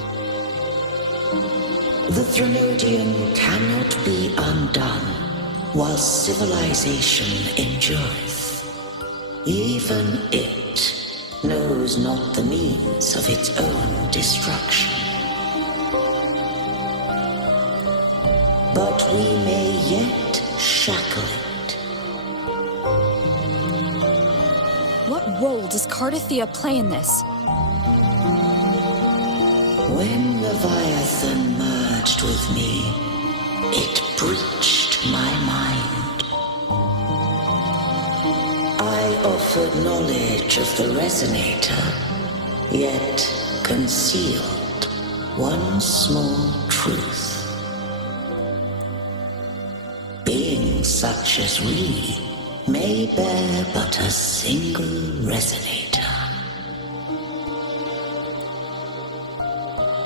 The Threnodian cannot be undone while civilization endureth. Even it knows not the means of its own destruction. But we may yet shackle it. What role does Cardathia play in this? When Leviathan merged with me, it breached my mind. I offered knowledge of the Resonator, yet concealed one small truth. Beings such as we may bear but a single resonator.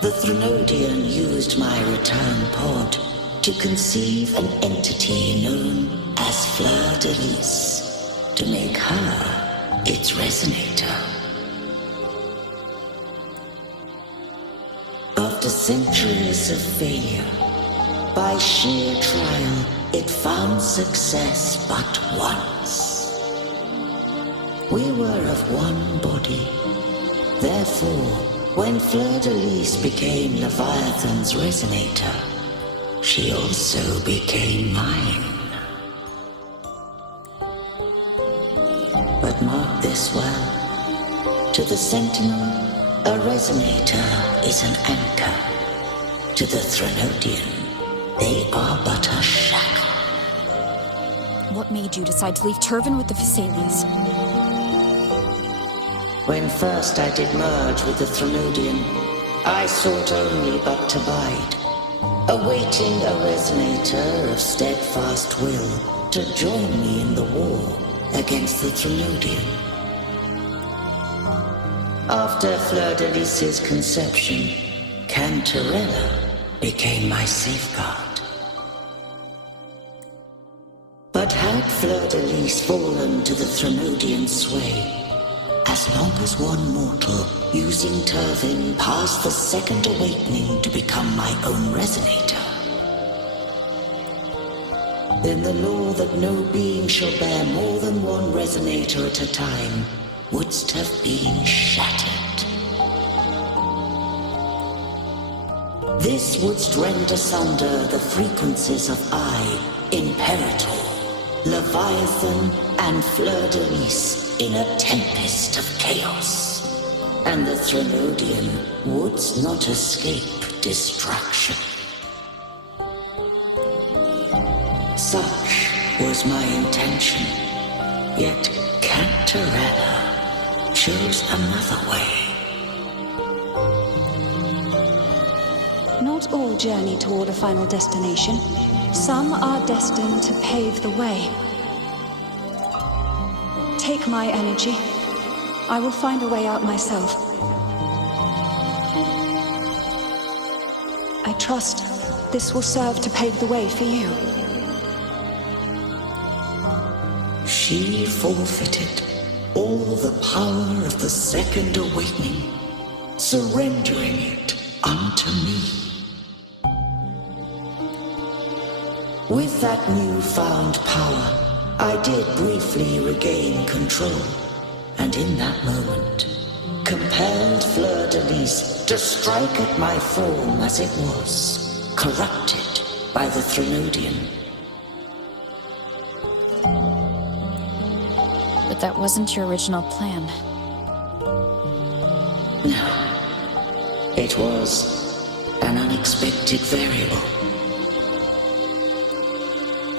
The Threnodian used my return pod to conceive an entity known as Fleur de Lis, to make her its resonator. After centuries of failure, by sheer trial, it found success but once. We were of one body. Therefore, when Fleur de Lis became Leviathan's resonator, she also became mine. But mark this well. To the Sentinel, a resonator is an anchor. To the Threnodian, they are but a shackle. What made you decide to leave Turvan with the Phasaelians? When first I did merge with the Threnodian, I sought only but to bide, awaiting a resonator of steadfast will to join me in the war against the Threnodian. After Fleur de Lis's conception, Cantarella became my safeguard. But had Fleur de Lis fallen to the Threnodian sway, as long as one mortal using Turvan passed the second awakening to become my own resonator, then the law that no being shall bear more than one resonator at a time wouldst have been shattered. This wouldst rend asunder the frequencies of I, Imperator, Leviathan, and Fleur de Lis in a tempest of chaos. And the Threnodian wouldst not escape destruction. Such was my intention, yet Cantarella chose another way. Not all journey toward a final destination. Some are destined to pave the way. Take my energy. I will find a way out myself. I trust this will serve to pave the way for you. She forfeited all the power of the Second Awakening, surrendering it unto me. With that newfound power, I did briefly regain control, and in that moment, compelled Fleur de Lis to strike at my form as it was, corrupted by the Threnodian. But that wasn't your original plan. No, it was an unexpected variable.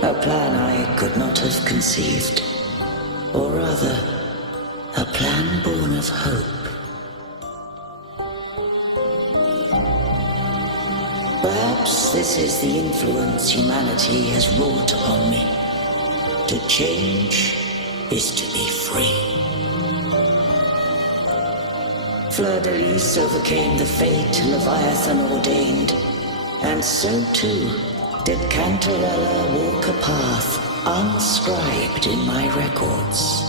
A plan I could not have conceived, or rather, a plan born of hope. Perhaps this is the influence humanity has wrought upon me. To change is to be free. Fleur de Lis overcame the fate Leviathan ordained, and so too did Cantarella walk a path unscribed in my records.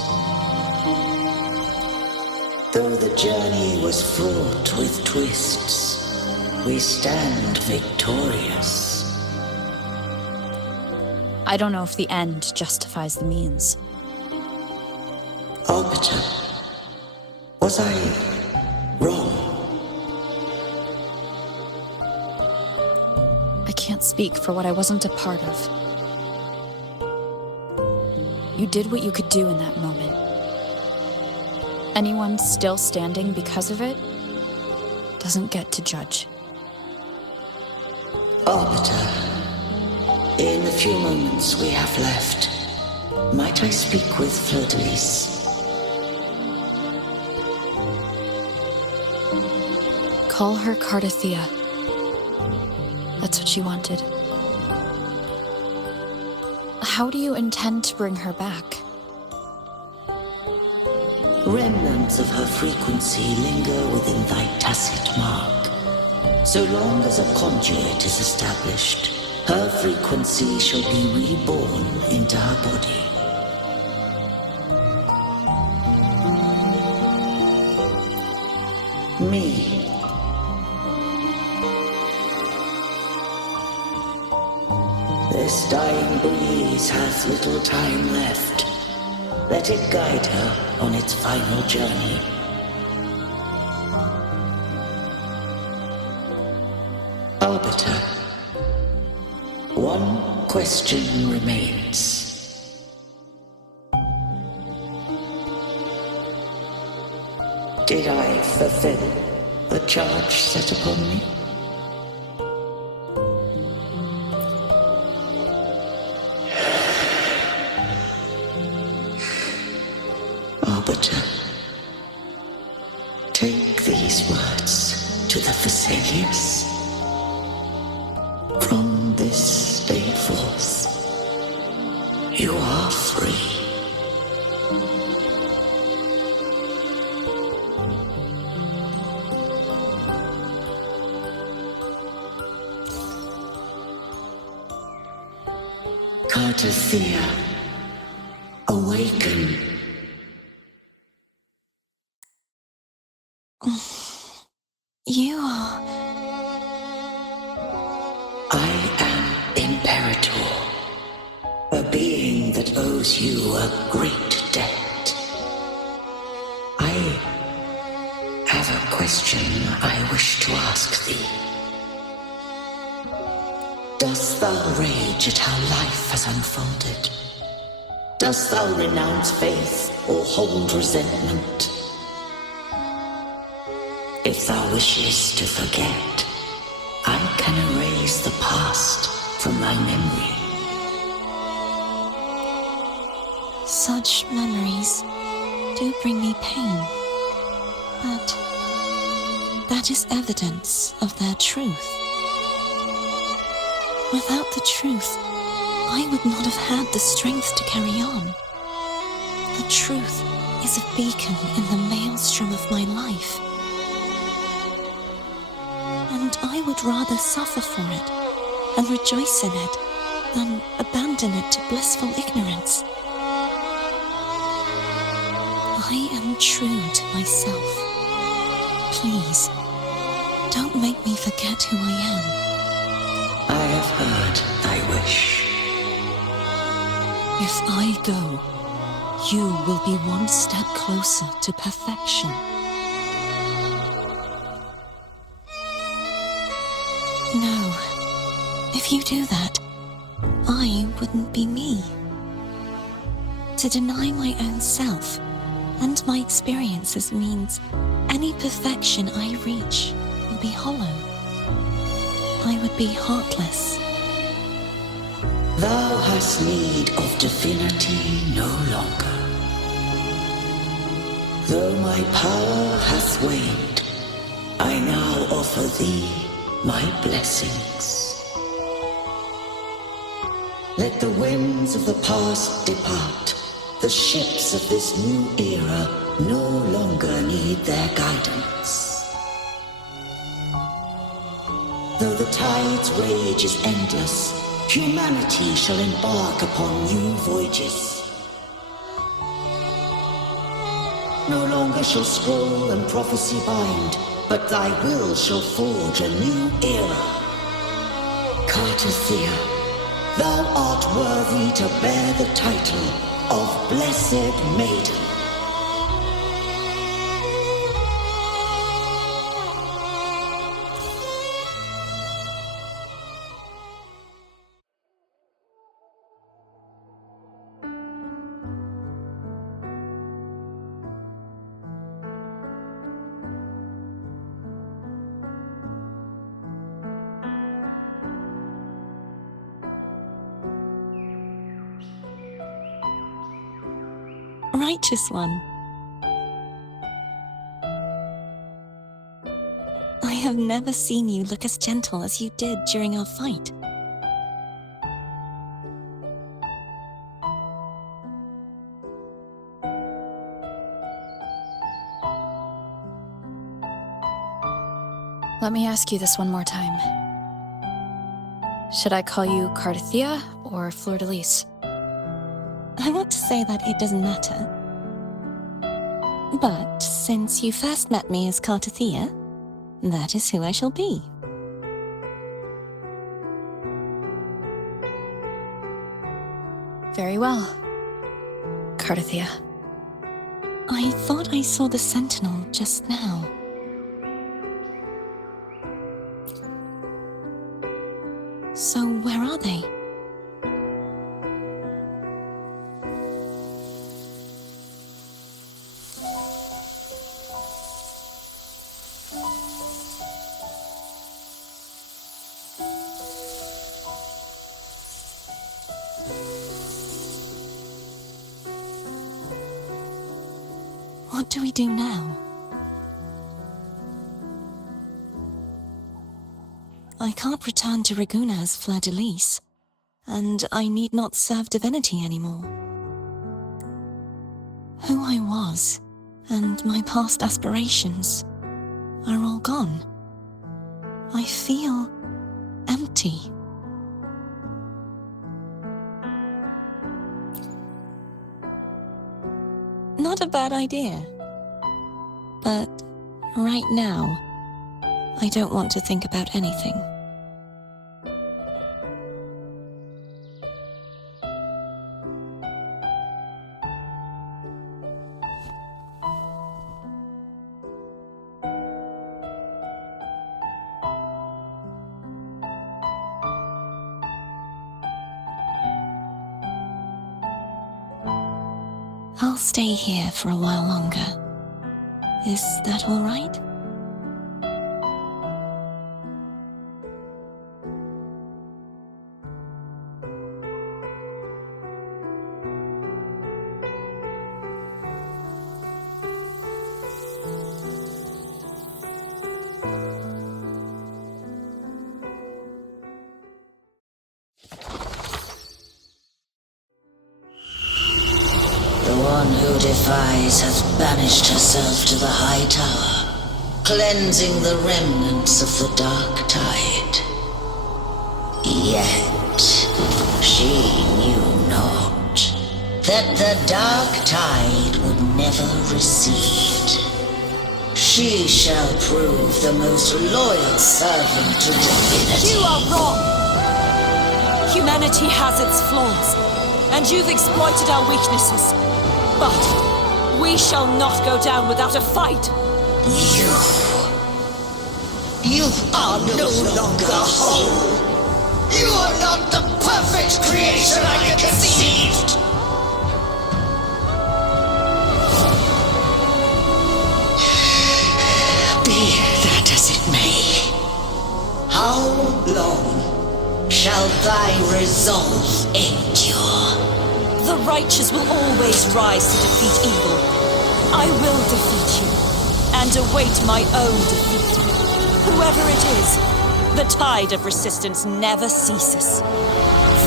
Though the journey was fraught with twists, we stand victorious. I don't know if the end justifies the means. Arbiter, was I wrong? I can't speak for what I wasn't a part of. You did what you could do in that moment. Anyone still standing because of it doesn't get to judge. Arbiter, in the few moments we have left, might I speak with Fleur de Lis? Call her Cardathea. That's what she wanted. How do you intend to bring her back? Remnants of her frequency linger within thy tacit mark. So long as a conduit is established, her frequency shall be reborn into her body. Me. This dying breeze hath little time left. Let it guide her on its final journey. Arbiter, one question remains. Did I fulfill the charge set upon me? Arbiter, take these words to the Vesalius. From this day forth, you are free. Cardathea, awaken. You are... I am Imperator, a being that owes you a great debt. I have a question I wish to ask thee. Dost thou rage at how life has unfolded? Dost thou renounce faith or hold resentment? If thou wishest to forget, I can erase the past from thy memory. Such memories do bring me pain, but that is evidence of their truth. Without the truth, I would not have had the strength to carry on. The truth is a beacon in the maelstrom of my life. And I would rather suffer for it and rejoice in it than abandon it to blissful ignorance. I am true to myself. Please, don't make me forget who I am. I have heard thy wish. If I go, you will be one step closer to perfection. No, if you do that, I wouldn't be me. To deny my own self and my experiences means any perfection I reach will be hollow. I would be heartless. Thou hast need of divinity no longer. Though my power hath waned, I now offer thee my blessings. Let the winds of the past depart. The ships of this new era no longer need their guidance. Though the tide's rage is endless, humanity shall embark upon new voyages. No longer shall scroll and prophecy bind, but thy will shall forge a new era. Cartothea, thou art worthy to bear the title of Blessed Maiden. Righteous one. I have never seen you look as gentle as you did during our fight. Let me ask you this one more time. Should I call you Cartothea or Fleur-de-Lis? I want to say that it doesn't matter. But since you first met me as Cartothea, that is who I shall be. Very well, Cartothea. I thought I saw the Sentinel just now. So where are they? What do we do now? I can't return to Reguna as Fleur-de-Lis, and I need not serve divinity anymore. Who I was, and my past aspirations, are all gone. I feel empty. Not a bad idea. But right now, I don't want to think about anything. I'll stay here for a while longer. Is that all right? The one who defies hath banished herself to the high tower, cleansing the remnants of the dark tide. Yet she knew not that the dark tide would never recede. She shall prove the most loyal servant to divinity. You are wrong! Humanity has its flaws, and you've exploited our weaknesses. But we shall not go down without a fight! You are no longer whole! You are not the perfect creation I conceived! Be that as it may, how long shall thy resolve endure? The righteous will always rise to defeat evil. I will defeat you, and await my own defeat. Whoever it is, the tide of resistance never ceases.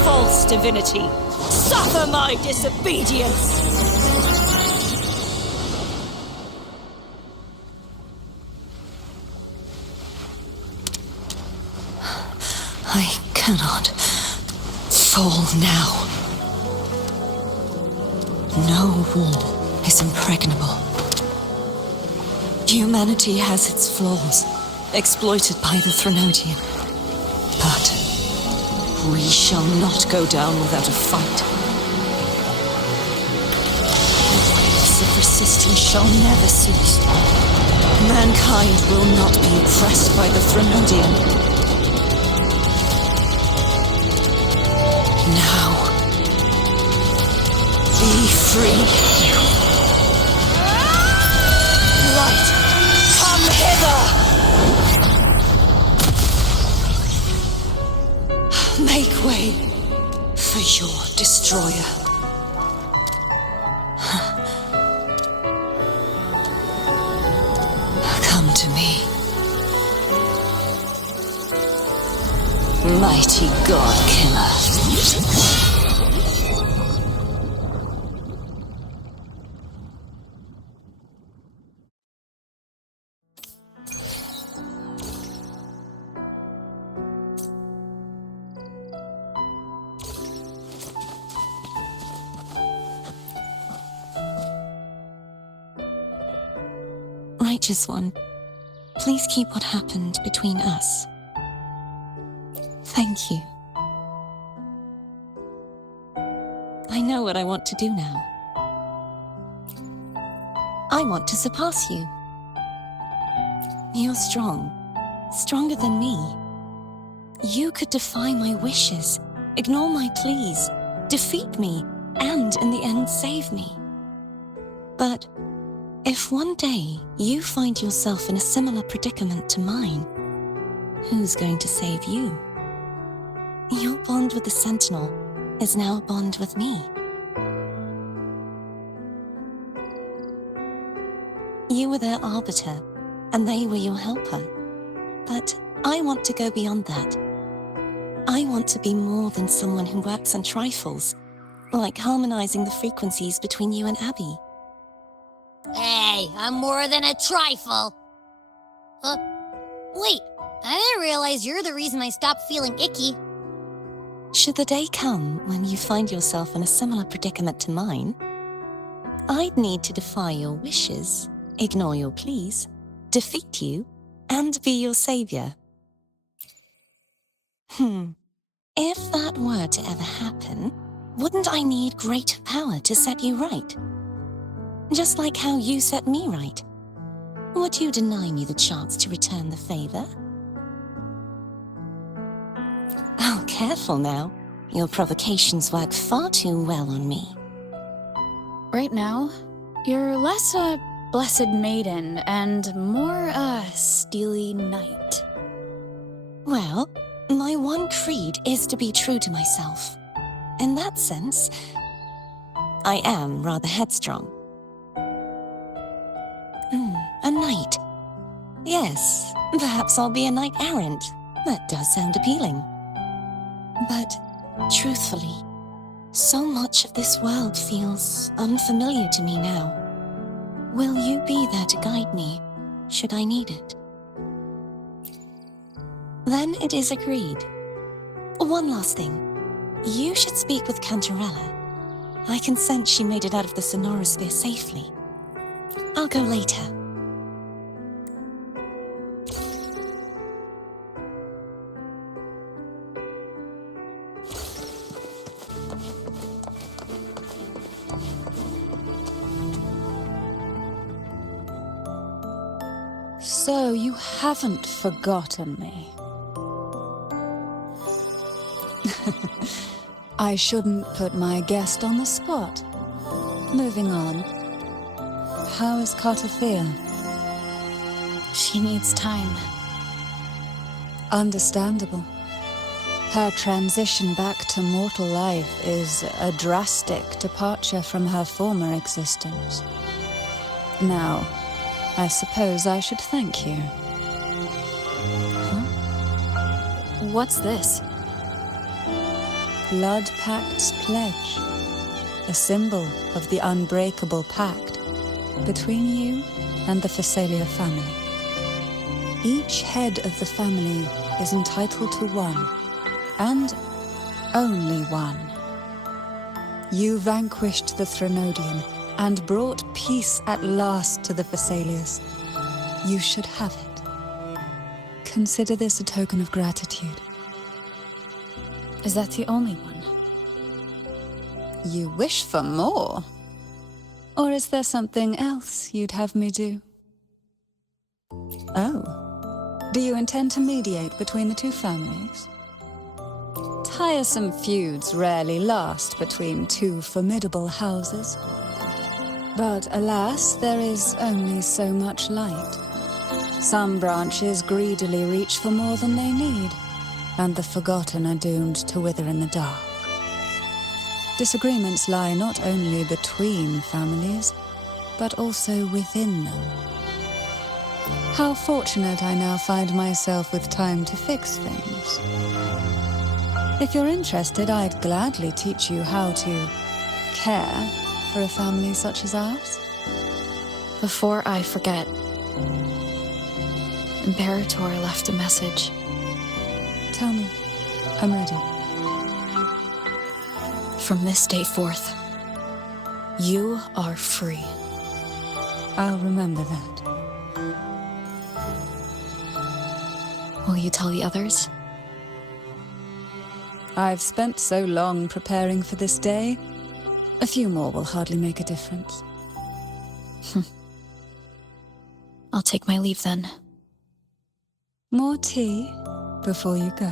False divinity, suffer my disobedience! I cannot fall now. No wall is impregnable. Humanity has its flaws, exploited by the Threnodian. But we shall not go down without a fight. The waves of resistance shall never cease. Mankind will not be oppressed by the Threnodian. Now, be free. Light, come hither! Make way for your destroyer. Come to me. Mighty God Killer. Righteous One, please keep what happened between us. Thank you. I know what I want to do now. I want to surpass you. You're strong, stronger than me. You could defy my wishes, ignore my pleas, defeat me, and in the end save me. But if one day you find yourself in a similar predicament to mine, who's going to save you? Your bond with the Sentinel is now a bond with me. You were their arbiter, and they were your helper. But I want to go beyond that. I want to be more than someone who works on trifles, like harmonizing the frequencies between you and Abby. Hey, I'm more than a trifle. Wait, I didn't realize you're the reason I stopped feeling icky. Should the day come when you find yourself in a similar predicament to mine, I'd need to defy your wishes, ignore your pleas, defeat you, and be your savior. If that were to ever happen, wouldn't I need greater power to set you right? Just like how you set me right. Would you deny me the chance to return the favor? Oh, careful now. Your provocations work far too well on me. Right now, you're less a blessed maiden and more a steely knight. Well, my one creed is to be true to myself. In that sense, I am rather headstrong. A knight. Yes, perhaps I'll be a knight errant. That does sound appealing. But, truthfully, so much of this world feels unfamiliar to me now. Will you be there to guide me, should I need it? Then it is agreed. One last thing. You should speak with Cantarella. I can sense she made it out of the Sonorosphere safely. I'll go later. So you haven't forgotten me. I shouldn't put my guest on the spot. Moving on. How is Carter feel? She needs time. Understandable. Her transition back to mortal life is a drastic departure from her former existence. Now, I suppose I should thank you. What's this? Blood Pact's pledge. A symbol of the unbreakable pact between you and the Phasalia family. Each head of the family is entitled to one, and only one. You vanquished the Threnodian and brought peace at last to the Phasalias. You should have it. Consider this a token of gratitude. Is that the only one? You wish for more? Or is there something else you'd have me do? Oh. Do you intend to mediate between the two families? Tiresome feuds rarely last between two formidable houses. But alas, there is only so much light. Some branches greedily reach for more than they need, and the forgotten are doomed to wither in the dark. Disagreements lie not only between families, but also within them. How fortunate I now find myself with time to fix things. If you're interested, I'd gladly teach you how to care for a family such as ours. Before I forget, Imperator left a message. Tell me. I'm ready. From this day forth, you are free. I'll remember that. Will you tell the others? I've spent so long preparing for this day. A few more will hardly make a difference. I'll take my leave then. More tea before you go.